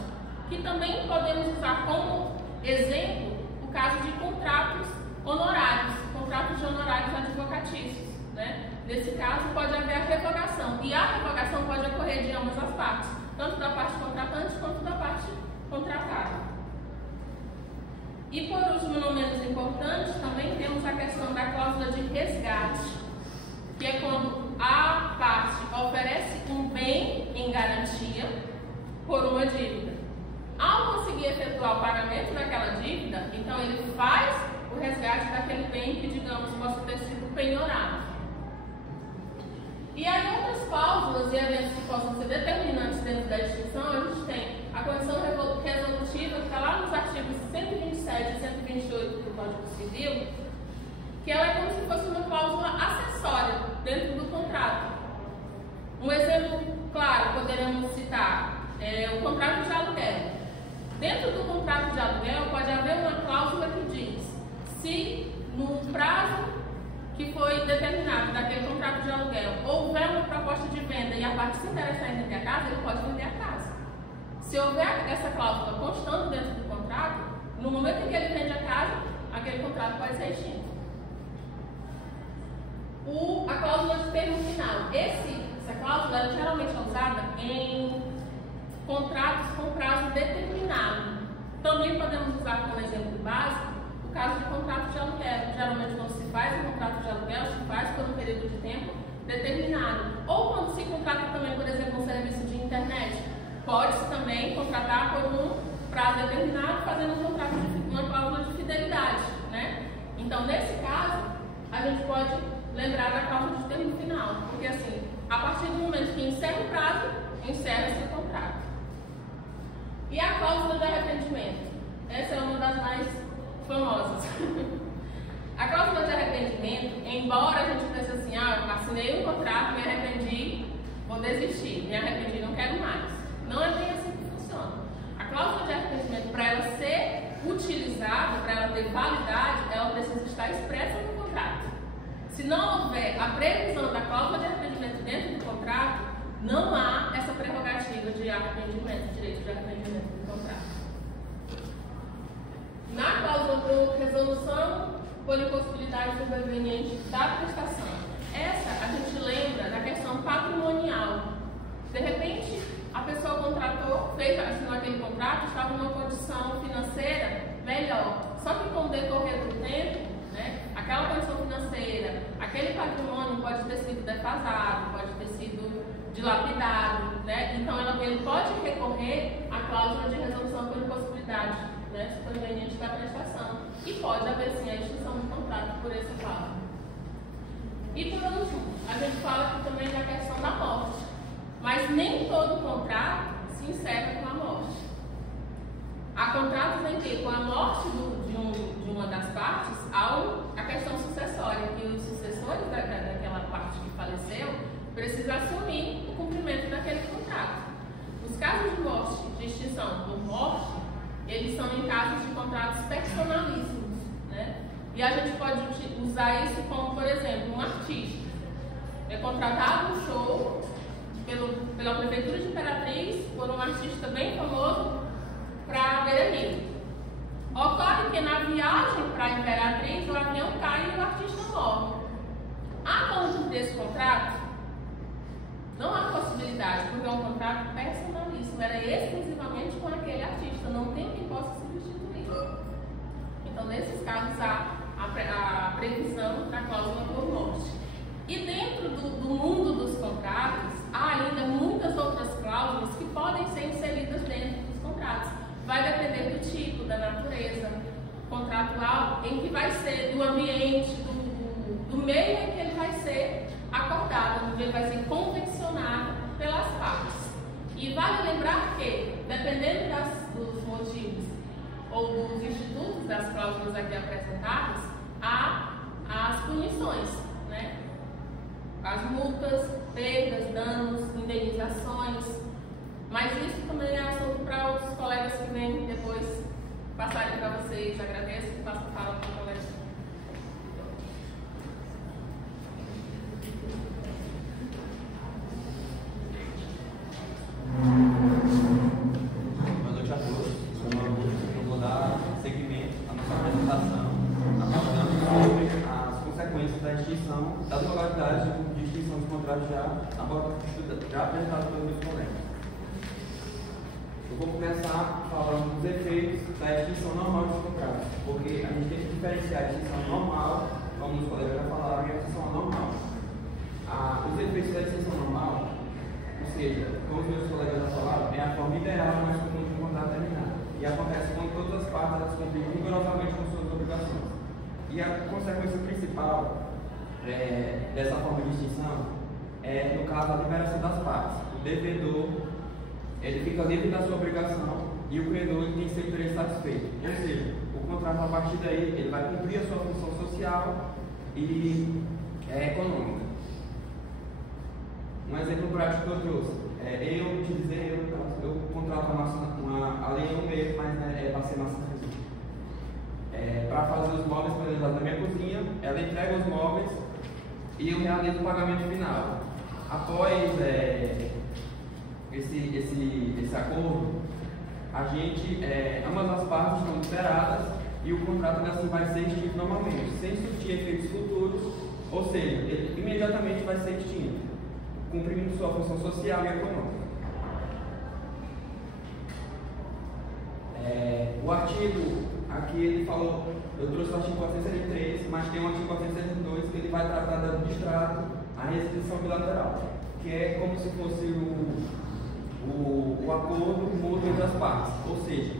que também podemos usar como exemplo o caso de contratos honorários, contratos de honorários advocatícios, né? Nesse caso, pode haver a revogação, e a revogação pode ocorrer de ambas as partes, tanto da parte contratante quanto da parte contratada. E por último, não menos importante, também temos a questão da cláusula de resgate, que é quando a parte oferece um bem em garantia por uma dívida. Ao conseguir efetuar o pagamento daquela dívida, então ele faz o resgate daquele bem que, digamos, possa ter sido penhorado. E aí, outras cláusulas e eventos que possam ser determinantes dentro da extinção, a gente tem a condição resolutiva, que está lá nos artigos 127 e 128 do Código Civil, que ela é como se fosse uma cláusula acessória dentro do contrato. Um exemplo claro, poderemos citar o contrato de aluguel. Dentro do contrato de aluguel pode haver uma cláusula que diz: se no prazo que foi determinado daquele contrato de aluguel houver uma proposta de venda e a parte se interessar em vender a casa, ele pode vender a casa. Se houver essa cláusula constando dentro do contrato, no momento em que ele vende a casa, aquele contrato pode ser extinto. A cláusula de termo final. Essa cláusula geralmente é usada em contratos com prazo determinado. Também podemos usar como exemplo básico o caso de contrato de aluguel. Geralmente, quando se faz um contrato de aluguel, se faz por um período de tempo determinado. Ou quando se contrata também, por exemplo, um serviço de internet, pode-se também contratar por um prazo determinado, fazendo uma cláusula de fidelidade, né? Então, nesse caso, a gente pode lembrar da cláusula de termo final, porque assim, a partir do momento que encerra o prazo, encerra-se o contrato. E a cláusula de arrependimento? Essa é uma das mais famosas. A cláusula de arrependimento, embora a gente pense assim, eu assinei um contrato, me arrependi, vou desistir, me arrependi, não quero mais. Não é bem assim que funciona. A cláusula de arrependimento, para ela ser utilizada, para ela ter validade, ela precisa estar expressa no contrato. Se não houver a previsão da cláusula de arrependimento dentro do contrato, não há essa prerrogativa de arrependimento, direito de arrependimento do contrato. Na cláusula de resolução por impossibilidade superveniente da prestação, essa a gente lembra da questão patrimonial. De repente, a pessoa contratou, assinou aquele contrato, estava numa condição financeira melhor. Só que com o decorrer do tempo, né, aquela condição financeira, aquele patrimônio pode ter sido defasado, pode ter sido dilapidado, né? Então ele pode recorrer à cláusula de resolução por impossibilidade, né, superveniente da prestação, e pode haver sim a extinção do contrato por esse cláusula. E por último, a gente fala aqui também da questão da morte, mas nem todo contrato se encerra com a morte. Há contratos em que, com a morte de uma das partes, há a questão sucessória, que os sucessores daquela parte que faleceu precisam assumir o cumprimento daquele contrato. Os casos de morte, de extinção por morte, eles são em casos de contratos personalíssimos, né? E a gente pode usar isso como, por exemplo, um artista é contratado um show pela Prefeitura de Imperatriz por um artista bem famoso para Beira Rio. Ocorre que na viagem para Imperatriz o avião cai e o artista morre. Há como cumprir esse contrato? Não há possibilidade, porque é um contrato personalíssimo, era exclusivamente com aquele artista, não tem quem possa substituir. Então, nesses casos, há a previsão da cláusula por morte. E dentro do mundo dos contratos, há ainda muitas outras cláusulas que podem ser inseridas dentro dos contratos. Vai depender do tipo, da natureza contratual, em que vai ser, do ambiente, do meio em que ele vai ser acordado, ele vai ser convencionado pelas partes. E vale lembrar que, dependendo dos motivos ou dos institutos das cláusulas aqui apresentadas, há as punições, né? As multas, perdas, danos, indenizações. Mas isso também é assunto para os colegas que vêm depois passarem para vocês. Agradeço e passo a fala para o colega. Boa noite a todos. Eu vou dar seguimento à nossa apresentação, abordando sobre as consequências da extinção das modalidades de extinção dos contratos já apresentadas pelos meus colegas. Eu vou começar falando dos efeitos da extinção normal dos contratos, porque a gente tem que diferenciar a extinção normal, como os colegas já falaram, e a extinção anormal. Os efeitos da extinção normal, ou seja, como os meus colegas já falaram, é a forma ideal mais comum de um contrato terminado. E acontece quando todas as partes cumprem rigorosamente com suas obrigações. E a consequência principal dessa forma de extinção é, no caso, a liberação das partes. O devedor ele fica livre da sua obrigação e o credor ele tem seu interesse satisfeito. Ou seja, o contrato, a partir daí, ele vai cumprir a sua função social e econômica. Um exemplo prático que eu trouxe. Eu contrato a lei é um mês, mas é para ser maçonaria. Para fazer os móveis, por exemplo, da minha cozinha, ela entrega os móveis e eu realizo o pagamento final. Após esse acordo, a gente, ambas as partes estão liberadas e o contrato assim vai ser extinto normalmente, sem surtir efeitos futuros, ou seja, ele imediatamente vai ser extinto, cumprindo sua função social e econômica. O artigo, aqui ele falou, eu trouxe o artigo 473, mas tem o artigo 472 que ele vai tratar do distrato, a restrição bilateral, que é como se fosse o acordo mútuo entre as partes, ou seja,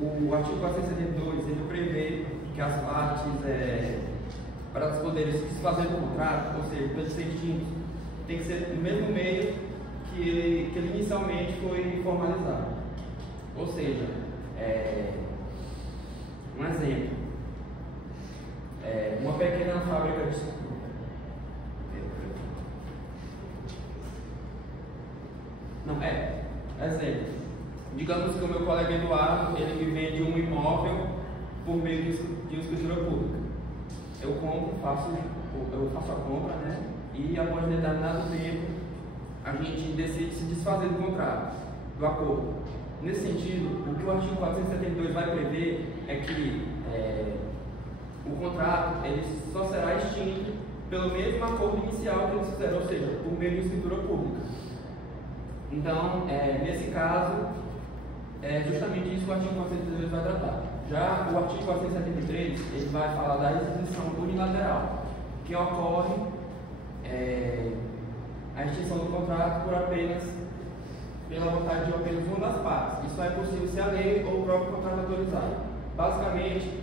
o artigo 472 ele prevê que as partes, para elas poderem se desfazer do contrato, ou seja, para ser extinto, tem que ser no mesmo meio que ele inicialmente foi formalizado. Ou seja, um exemplo, uma pequena fábrica de exemplo, digamos que o meu colega Eduardo, ele me vende um imóvel por meio de escritura pública. Eu faço a compra, né? E após um determinado tempo, a gente decide se desfazer do contrato, do acordo. Nesse sentido, o que o artigo 472 vai prever é que o contrato ele só será extinto pelo mesmo acordo inicial que eles fizeram, ou seja, por meio de escritura pública. Então, nesse caso, é justamente isso que o artigo 472 vai tratar. Já o artigo 473, ele vai falar da extinção unilateral, que ocorre a extinção do contrato pela vontade de apenas uma das partes. Isso é possível se a lei ou o próprio contrato autorizar. Basicamente,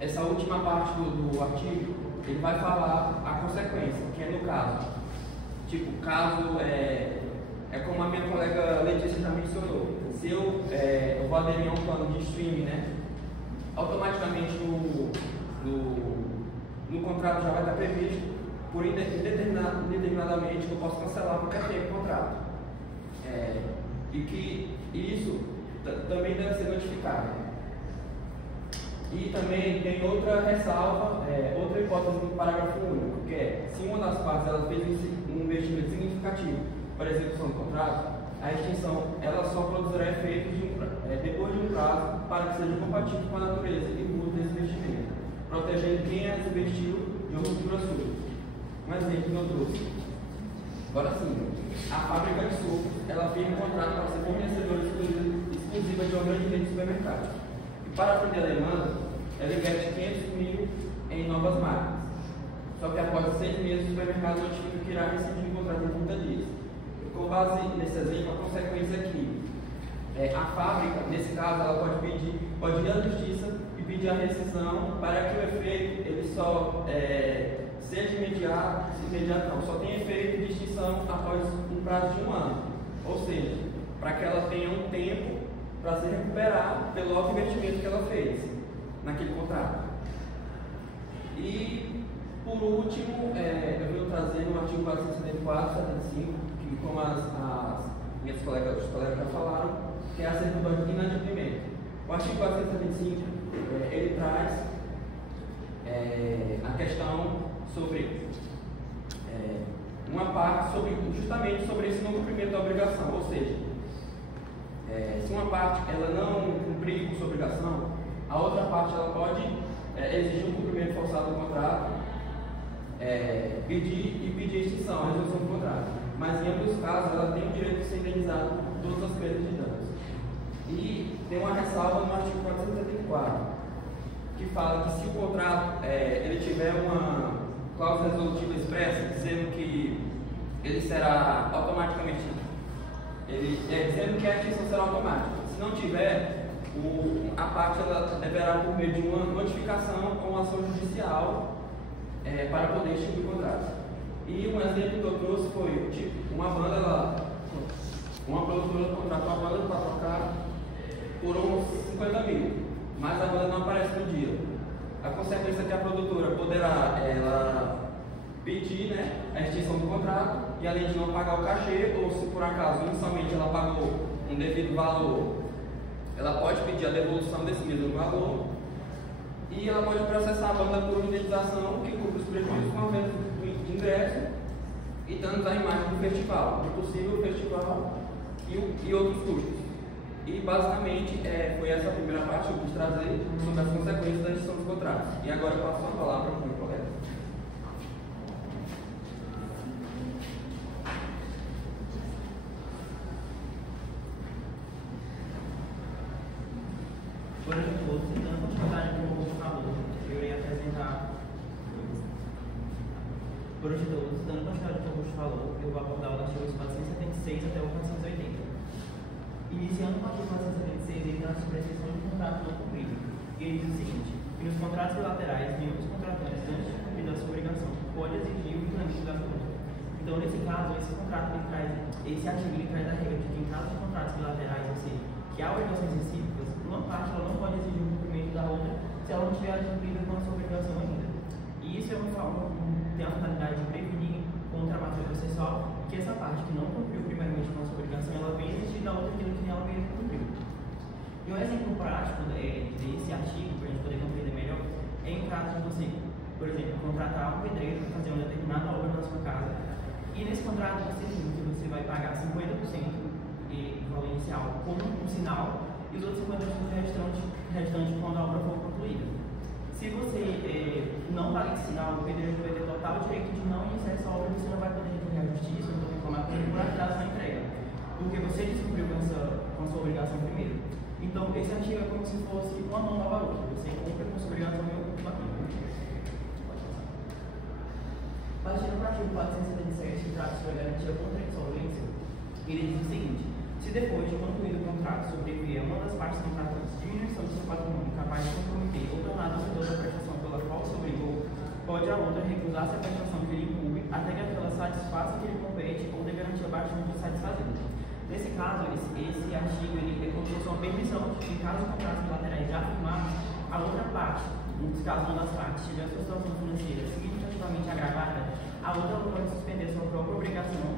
essa última parte do artigo, ele vai falar a consequência, que é no caso. Tipo, caso como a minha colega Letícia já mencionou, se eu vou aderir a um plano de streaming, né, automaticamente no contrato já vai estar previsto por indeterminadamente que eu posso cancelar qualquer tempo o contrato. e que isso também deve ser notificado. E também tem outra ressalva, outra hipótese do parágrafo único, que é, se uma das partes ela fez um investimento significativo para a execução do contrato, a extinção ela só produzirá efeitos depois de um prazo para que seja compatível com a natureza e o uso desse investimento, protegendo quem as investiu de uma futura sua. Um exemplo que eu trouxe. Agora sim, a fábrica de sucos, ela firma um contrato para ser fornecedora exclusiva de uma grande rede de supermercados. E para atender a demanda, ela investe 500 mil em novas máquinas. Só que após 6 meses, o supermercado notifica que irá rescindir o contrato em 30 dias. Com base nesse exemplo, a consequência é que a fábrica, nesse caso, ela pode ir à justiça e pedir a rescisão para que o efeito ele só seja imediato não, só tem efeito de extinção após um prazo de 1 ano. Ou seja, para que ela tenha um tempo para se recuperar pelo alto investimento que ela fez naquele contrato. E, por último, eu venho trazer no artigo 474, 75, que como os colegas já falaram, que é acerca do inadimplemento. O artigo 475, ele traz a questão sobre uma parte justamente sobre esse não cumprimento da obrigação, ou seja, se uma parte ela não cumprir com sua obrigação, a outra parte ela pode exigir um cumprimento forçado do contrato, pedir extinção, a resolução do contrato. Mas em ambos os casos ela tem o direito de ser indenizada por todas as perdas de danos. E tem uma ressalva no artigo 474, que fala que se o contrato ele tiver uma cláusula resolutiva expressa, dizendo que ele será automaticamente, dizendo que a extinção será automática. Se não tiver, a parte ela deverá, por meio de uma notificação ou uma ação judicial, para poder extinguir o contrato. E um exemplo que eu trouxe foi, tipo, uma produtora contratou uma banda para tocar por uns 50 mil, mas a banda não aparece no dia. A consequência é que a produtora poderá pedir a extinção do contrato e, além de não pagar o cachê, ou se por acaso inicialmente ela pagou um devido valor, ela pode pedir a devolução desse mesmo valor e ela pode processar a banda por indenização que cubra os prejuízos com a venda de ingresso e danos à imagem do festival, do possível festival e outros custos. E basicamente foi essa a primeira parte que eu quis trazer sobre as consequências da extinção dos contratos. E agora eu passo a palavra para o meu colega. Boa noite a todos. Então, continuidade do que o Augusto falou, eu irei apresentar. Boa noite a todos. Dando continuidade do que o Augusto falou, eu vou abordar os artigos 476 até o 480. Iniciando com o artigo 476, ele traz sobre a exceção de contrato não cumprido. E ele diz o seguinte: que nos contratos bilaterais, nenhum dos contratantes, antes de cumprir a sua obrigação, pode exigir o incremento da multa. Então, nesse caso, esse artigo ele traz a regra de que, em caso de contratos bilaterais, ou seja, que há obrigações recíprocas, uma parte ela não pode exigir o cumprimento da outra se ela não tiver cumprida com a sua obrigação ainda. E isso é uma forma, tem a finalidade de prevenir contra a máfia processual, que essa parte que não cumpriu primeiramente com a sua obrigação, ela vem exigir da outra aquilo que ela mesma cumpriu. E um exemplo prático desse artigo, para a gente poder compreender melhor, é em caso de você, por exemplo, contratar um pedreiro para fazer uma determinada obra na sua casa, e nesse contrato você diz que você vai pagar 50% do valor inicial como um sinal e os outros 50% restantes quando a obra for concluída. Se você não paga esse sinal, o pedreiro vai ter total direito de não iniciar essa obra, você não vai poder recorrer à justiça, não vai reclamar com ele por atraso na entrega, porque você descumpriu com a sua obrigação primeiro. Então, esse artigo é como se fosse uma mão lava a outra. Você cumpre com a sua obrigação e eu cumpro aqui. Partindo do artigo 477, que trata sobre a garantia contra a insolvência, ele diz o seguinte: se depois de concluído o contrato sobrevier a uma das partes contratantes diminuição de seu patrimônio capaz de comprometer ou tornar devedor da prestação pela qual se obrigou, pode a outra recusar-se a prestação que lhe incumbe até que aquela satisfaça que lhe compete ou dê garantia abaixo de satisfazê-la. Nesse caso, esse artigo ele é como se fosse uma permissão de que, caso os contratos bilaterais já firmados, a outra parte, nos casos uma das partes tiver a sua situação financeira significativamente agravada, a outra pode suspender sua própria obrigação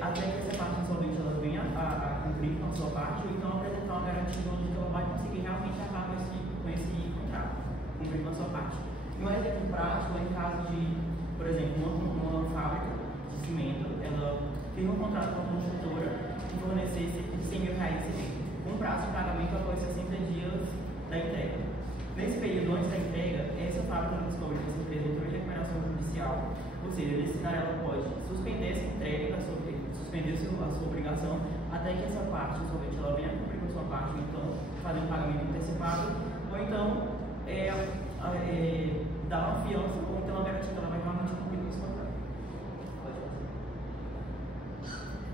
até que essa parte insolvente ela venha a cumprir com a sua parte, ou então apresentar uma garantia onde ela vai conseguir realmente arcar com esse contrato, cumprir com a sua parte. E um exemplo prático é em caso de, por exemplo, uma fábrica de cimento, ela firma um contrato com a construtora que fornecesse R$100 mil de cimento, com prazo de pagamento após 60 dias da entrega. Nesse período antes da entrega, essa fábrica não descobre que essa empresa entrou em recuperação judicial, ou seja, nesse cenário ela pode suspender essa entrega, suspender a sua obrigação, até que essa parte insolvente ela venha a cumprir com a sua parte, então fazer um pagamento antecipado, ou então dar uma fiança, ou então a garantia que ela vai realmente cumprir com esse contrato.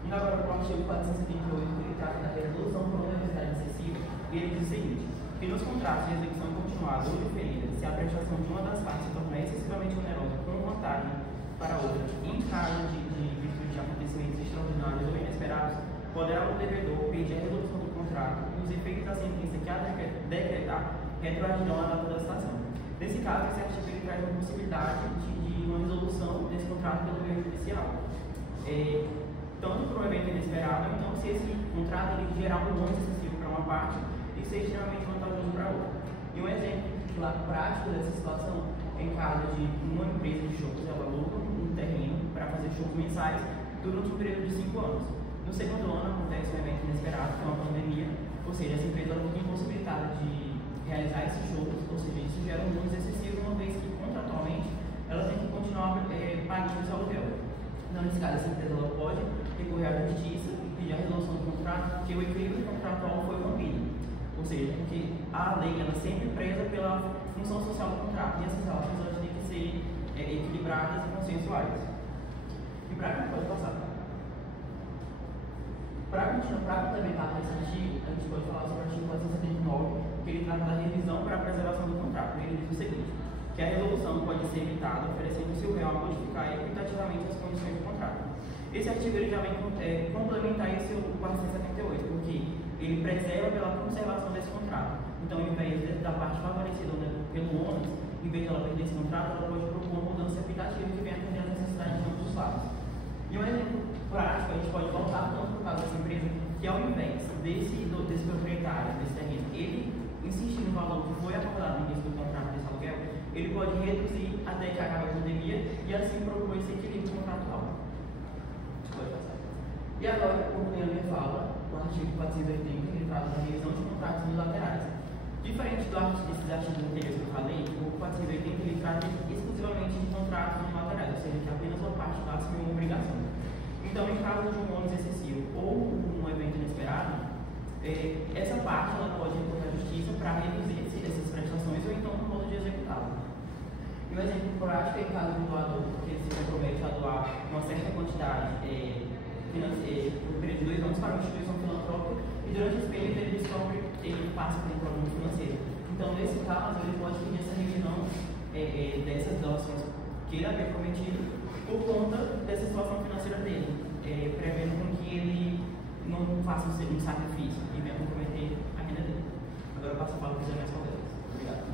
Indo agora para o artigo 478, que ele trata da resolução por onerosidade excessiva, e ele diz o seguinte: que nos contratos de execução continuada ou diferida, se a prestação de uma das partes se tornar excessivamente onerosa com vantagem para outra, em caso de virtude de acontecimentos extraordinários ou inesperados, poderá o devedor pedir a resolução do contrato e os efeitos da sentença que a decretar retroagirão à data da citação. Nesse caso, esse artigo ele traz a possibilidade de uma resolução desse contrato pelo meio judicial. Tanto por um evento inesperado, então se esse contrato ele gerar um ônus excessivo para uma parte e ser extremamente vantajoso para outra. E um exemplo prático dessa situação é em caso de uma empresa de shows, ela aluga um terreno para fazer shows mensais durante um período de 5 anos. No segundo ano acontece um evento inesperado, que é uma pandemia, ou seja, essa empresa ela fica impossibilitada de realizar esses shows, ou seja, isso gera um ônus excessivo, uma vez que contratualmente ela tem que continuar pagando esse aluguel. Então, nesse caso, essa empresa ela pode recorrer à justiça e pedir a resolução do contrato, porque o equilíbrio contratual foi rompido. Ou seja, porque a lei ela sempre preza pela função social do contrato, e essas relações elas têm que ser equilibradas e consensuais. E para pode passar. Para complementar esse artigo, a gente pode falar sobre o artigo 479, que ele trata da revisão para a preservação do contrato. Ele diz o seguinte: que a resolução pode ser evitada oferecendo-se o réu a modificar equitativamente as condições do contrato. Esse artigo ele já vem complementar esse 478, porque ele preserva pela conservação desse contrato. Então, ao invés da parte favorecida pelo ônus, em vez de ela perder esse contrato, ela pode propor uma mudança equitativa que venha atender às necessidades de ambos os lados. E um exemplo prático, a gente pode voltar tanto por causa dessa empresa, que ao invés desse proprietário, desse terreno, ele insistir no valor que foi acordado no início do contrato desse aluguel, ele pode reduzir até que acabe a pandemia e assim propor esse equilíbrio contratual. E agora, como a minha fala, o artigo 480, ele trata da revisão de contratos unilaterais. Diferente desses artigos anteriores que eu falei, o 480 ele trata exclusivamente de contratos unilaterais, ou seja, que apenas uma parte está assumindo uma obrigação. Então, em caso de um ônus excessivo ou um evento inesperado, essa parte ela pode recorrer à justiça para reduzir essas prestações ou então no modo de executá-lo. E um exemplo prático é em caso do doador, que ele se compromete a doar uma certa quantidade financeira por um período de 2 anos para uma instituição filantrópica e durante esse período ele passa por um problema financeiro. Então, nesse caso, ele pode pedir essa revisão dessas doações que ele havia prometido por conta dessa situação financeira dele, prevendo com que ele não faça um sacrifício e venha comprometer a renda dele. Agora eu passo a palavra para os demais colegas. Obrigado.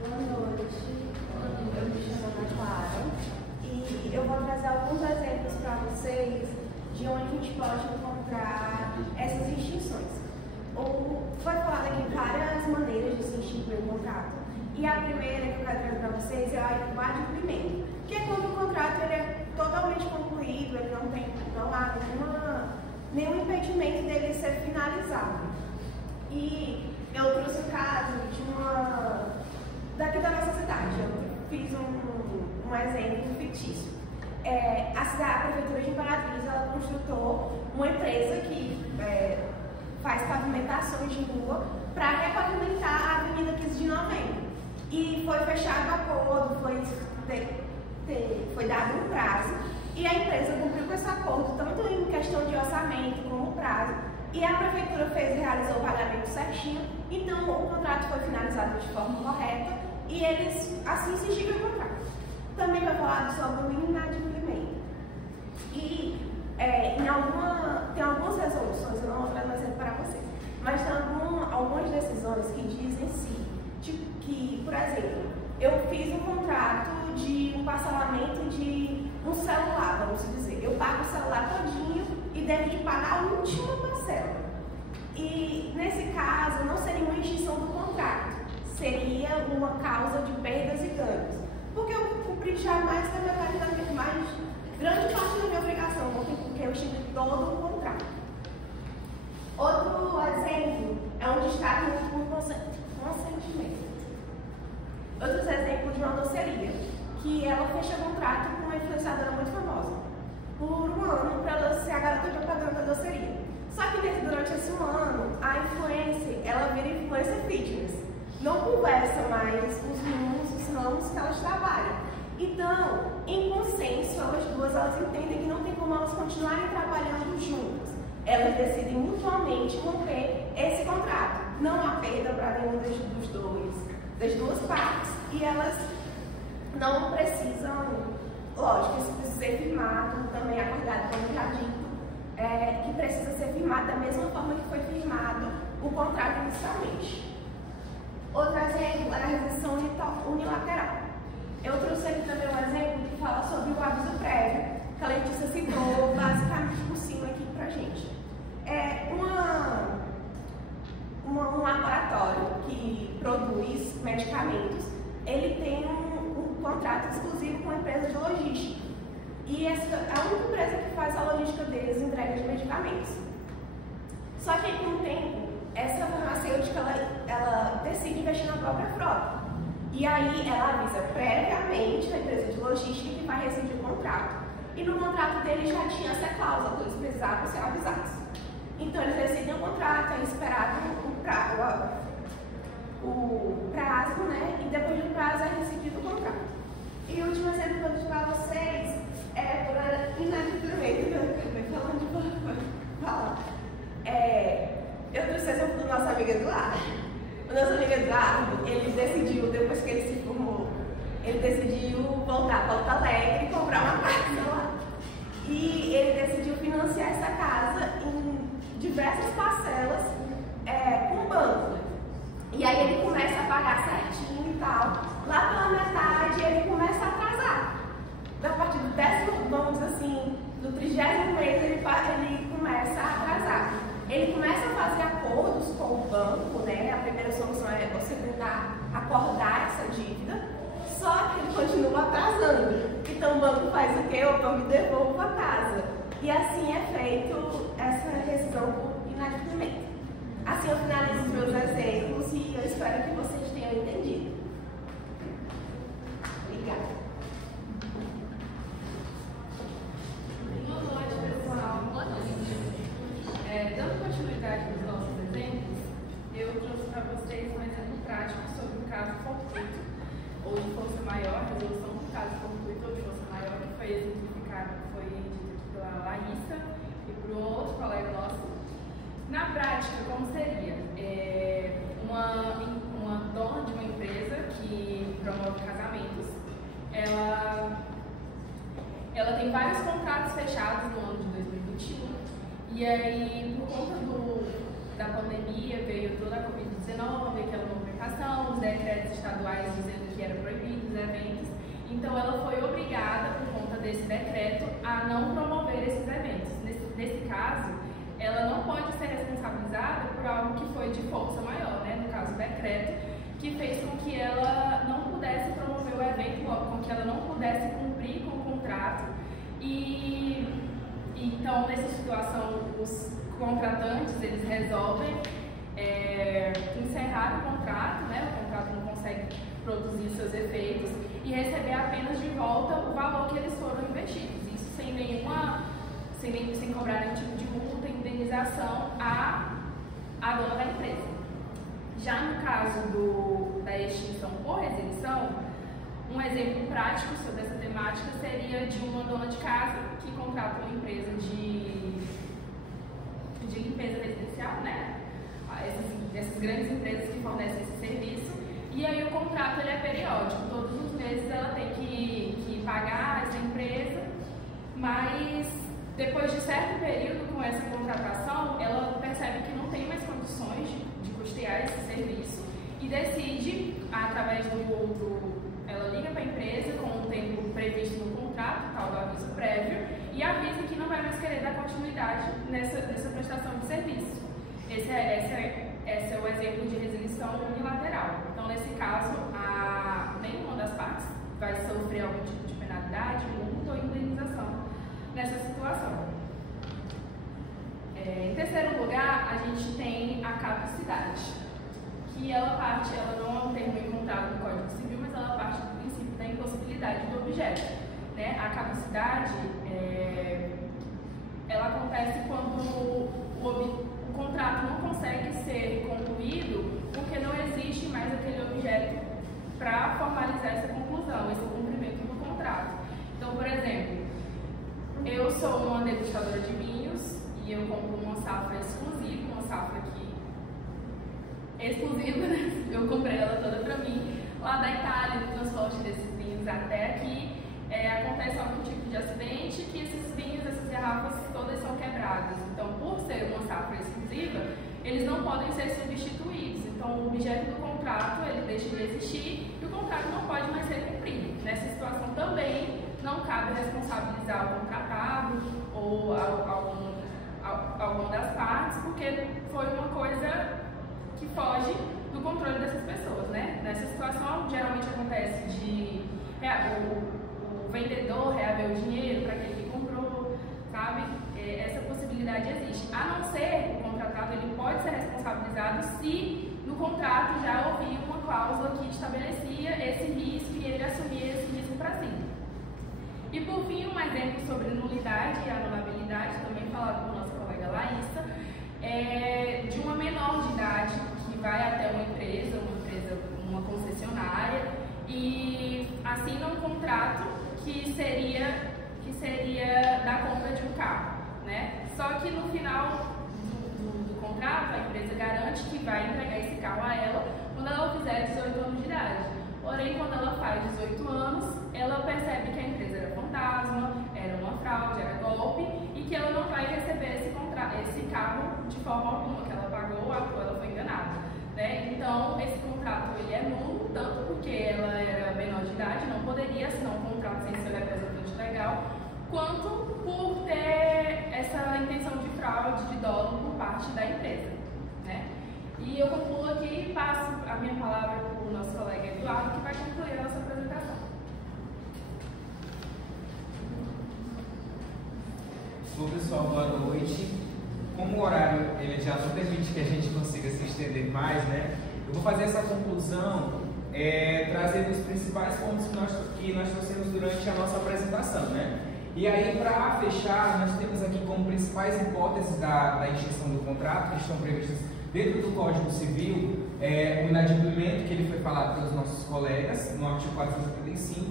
Boa noite, eu me chamo Ana Clara e eu vou trazer alguns exemplos para vocês de onde a gente pode encontrar essas extinções. Foi falado aqui várias maneiras de se extinguir o contrato, e a primeira que eu quero trazer para vocês é o adimplemento, que é quando o contrato ele é totalmente concluído, ele não há nenhum impedimento dele ser finalizado. E eu trouxe um caso daqui da nossa cidade. Eu fiz um exemplo fictício. A Prefeitura de Imperatriz ela construiu uma empresa que faz pavimentações de rua para repavimentar a Avenida 15 de Novembro. E foi fechado acordo, foi dado um prazo, e a empresa cumpriu com esse acordo, tanto em questão de orçamento como prazo, e a Prefeitura realizou o pagamento certinho, então o contrato foi finalizado de forma correta, e eles assim se extinguem o contrato. Também foi falado sobre o inadimplemento. E tem algumas resoluções, eu não vou trazer um exemplo para vocês, mas tem algumas decisões que dizem que, por exemplo, eu fiz um contrato de um parcelamento de um celular, vamos dizer. Eu pago o celular todinho e devo de pagar a última parcela. E nesse caso não seria uma extinção do contrato, seria uma causa de perdas e ganhos. Porque eu cumpri já mais da metade da minha, mais grande parte da minha obrigação, porque eu extingui todo o contrato. Outro exemplo é um destaque por consentimento. Outros exemplos de uma doceria, que ela fecha contrato com uma influenciadora muito famosa por um ano para ela ser a garota propaganda da doceria. Só que durante esse ano, a influencer, ela vira influencer fitness. Não conversa mais os ramos que elas trabalham. Então, em consenso, elas entendem que não tem como elas continuarem trabalhando juntas. Elas decidem mutuamente romper esse contrato. Não há perda para nenhum das duas partes. E elas não precisam, lógico, isso precisa ser firmado, também acordado, como já dito, que precisa ser firmado da mesma forma que foi firmado o contrato inicialmente. Outro exemplo é a rescisão unilateral. Eu trouxe aqui também um exemplo que fala sobre o aviso prévio, que a Letícia citou basicamente por cima aqui pra gente. É um laboratório que produz medicamentos, ele tem um contrato exclusivo com a empresa de logística. E essa é a única empresa que faz a logística deles, entrega de medicamentos. Só que aí, com o tempo, essa farmacêutica ela decide investir na própria frota. E aí ela avisa previamente a empresa de logística que vai rescindir o contrato. E no contrato deles já tinha essa cláusula, que eles precisavam ser avisados. Então eles decidem o contrato, é esperado o prazo, né? E depois do prazo é rescindido o contrato. E o último exemplo que eu vou dar para vocês é por inadimplemento, que eu acabei falando de falar. Eu trouxe o exemplo do nosso amigo Eduardo. O nosso amigo Eduardo, ele decidiu, depois que ele se formou, ele decidiu voltar para Porto Alegre e comprar uma casa lá. E ele decidiu financiar essa casa em diversas parcelas com o banco. E aí ele começa a pagar certinho e tal. Lá pela metade ele começa a atrasar. A partir do 10º, vamos dizer assim, do 30º mês ele começa a atrasar. Ele começa a fazer acordos com o banco, né? A primeira solução é você tentar acordar essa dívida, só que ele continua atrasando. Então o banco faz o quê? O banco devolve a casa. E assim é feito essa rescisão por inadimplemento. Assim eu finalizo os meus exemplos e eu espero que vocês tenham entendido. Obrigada. Boa noite, pessoal. Boa noite. Dando continuidade nos nossos exemplos, eu trouxe para vocês um exemplo prático sobre o caso fortuito, ou de força maior, resolução do caso fortuito ou de força maior, que foi exemplificado, foi dito aqui pela Laísa e por um outro colega nosso. Na prática, como seria? Uma dona de uma empresa que promove casamentos, ela tem vários contratos fechados no ano de 2021. E aí, por conta da pandemia, veio toda a Covid-19, aquela movimentação, os decretos estaduais dizendo que eram proibidos os eventos. Então, ela foi obrigada, por conta desse decreto, a não promover esses eventos. Nesse caso, ela não pode ser responsabilizada por algo que foi de força maior, né? No caso, o decreto, que fez com que ela não pudesse promover o evento, com que ela não pudesse cumprir com o contrato. Então, nessa situação, os contratantes, eles resolvem encerrar o contrato, né? O contrato não consegue produzir seus efeitos e receber apenas de volta o valor que eles foram investidos. Isso sem cobrar nenhum tipo de multa, indenização à dona da empresa. Já no caso da extinção por resilição, um exemplo prático sobre essa temática seria de uma dona de casa que contrata uma empresa de limpeza residencial, né? Essas grandes empresas que fornecem esse serviço. E aí o contrato ele é periódico, todos os meses ela tem que pagar essa empresa, mas depois de certo período com essa contratação, ela percebe que não tem mais condições de custear esse serviço e decide, através ela liga para a empresa com um tempo previsto no contrato, tal do aviso prévio, e avisa que não vai mais querer dar continuidade nessa prestação de serviço. Esse é o exemplo de resilição unilateral. Então, nesse caso, nenhuma das partes vai sofrer algum tipo de penalidade, multa ou indenização nessa situação. Em terceiro lugar, a gente tem a caducidade, que ela não é um termo encontrado no Código Civil, mas ela parte do princípio da impossibilidade do objeto. Né? A caducidade, ela acontece quando o contrato não consegue ser concluído porque não existe mais aquele objeto para formalizar essa conclusão, esse cumprimento do contrato. Então, por exemplo, eu sou uma degustadora de vinhos e eu compro uma safra exclusiva, uma safra exclusiva, né? Eu comprei ela toda para mim, lá da Itália, no transporte desses vinhos até aqui. Acontece algum tipo de acidente que esses vinhos, essas garrafas todas são quebradas. Então, por ser uma safra exclusiva, eles não podem ser substituídos. Então, o objeto do contrato, ele deixa de existir e o contrato não pode mais ser cumprido. Nessa situação também não cabe responsabilizar o contratado ou alguma das partes, porque foi uma coisa que foge do controle dessas pessoas, né? Nessa situação, geralmente acontece de o vendedor reaver o dinheiro para aquele que comprou, sabe? Essa possibilidade existe. A não ser o contratado, ele pode ser responsabilizado se no contrato já havia uma cláusula que estabelecia esse risco e ele assumia esse risco para si. E por fim, um exemplo sobre nulidade e anulabilidade, também falado por nossa colega Laísa, de uma menor de idade que vai até uma concessionária e assina um contrato que seria da compra de um carro, né? Só que no final do contrato, a empresa garante que vai entregar esse carro a ela quando ela fizer 18 anos de idade. Porém, quando ela faz 18 anos, ela percebe que a empresa era fantasma, era uma fraude, era golpe e que ela não vai receber esse carro de forma alguma, que ela pagou, ela foi enganada. Né? Então, esse contrato ele é nulo, tanto porque ela era menor de idade, não poderia assinar um contrato sem ser representante legal, quanto por ter essa intenção de fraude, de dolo por parte da empresa. Né? E eu concluo aqui e passo a minha palavra para o nosso colega Eduardo, que vai concluir a nossa apresentação. Bom, pessoal, boa noite. Como o horário ele já não permite que a gente consiga se estender mais, né? Eu vou fazer essa conclusão trazendo os principais pontos que nós trouxemos durante a nossa apresentação, né? E aí, para fechar, nós temos aqui como principais hipóteses da extinção do contrato, que estão previstas dentro do Código Civil, o inadimplemento, que ele foi falado pelos nossos colegas, no artigo 475,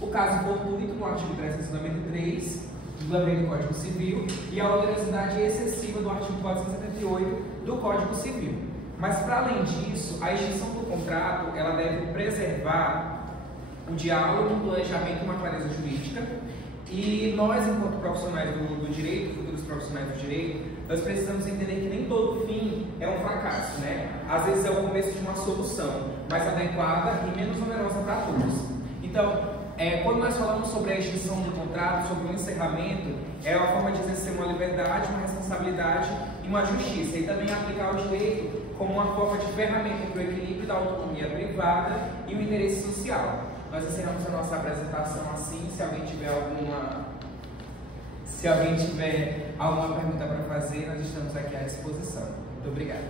o caso fortuito, no artigo 393, também do Código Civil, e a onerosidade excessiva do artigo 478 do Código Civil. Mas, para além disso, a extinção do contrato ela deve preservar o diálogo, o planejamento e uma clareza jurídica. E nós, enquanto profissionais do direito, futuros profissionais do direito, nós precisamos entender que nem todo fim é um fracasso, né? Às vezes é o começo de uma solução mais adequada e menos onerosa para todos. Então, quando nós falamos sobre a extinção do contrato, sobre o encerramento, é uma forma de exercer uma liberdade, uma responsabilidade e uma justiça. E também aplicar o direito como uma forma de ferramenta para o equilíbrio da autonomia privada e o interesse social. Nós encerramos a nossa apresentação assim. Se alguém tiver alguma pergunta para fazer, nós estamos aqui à disposição. Muito obrigado.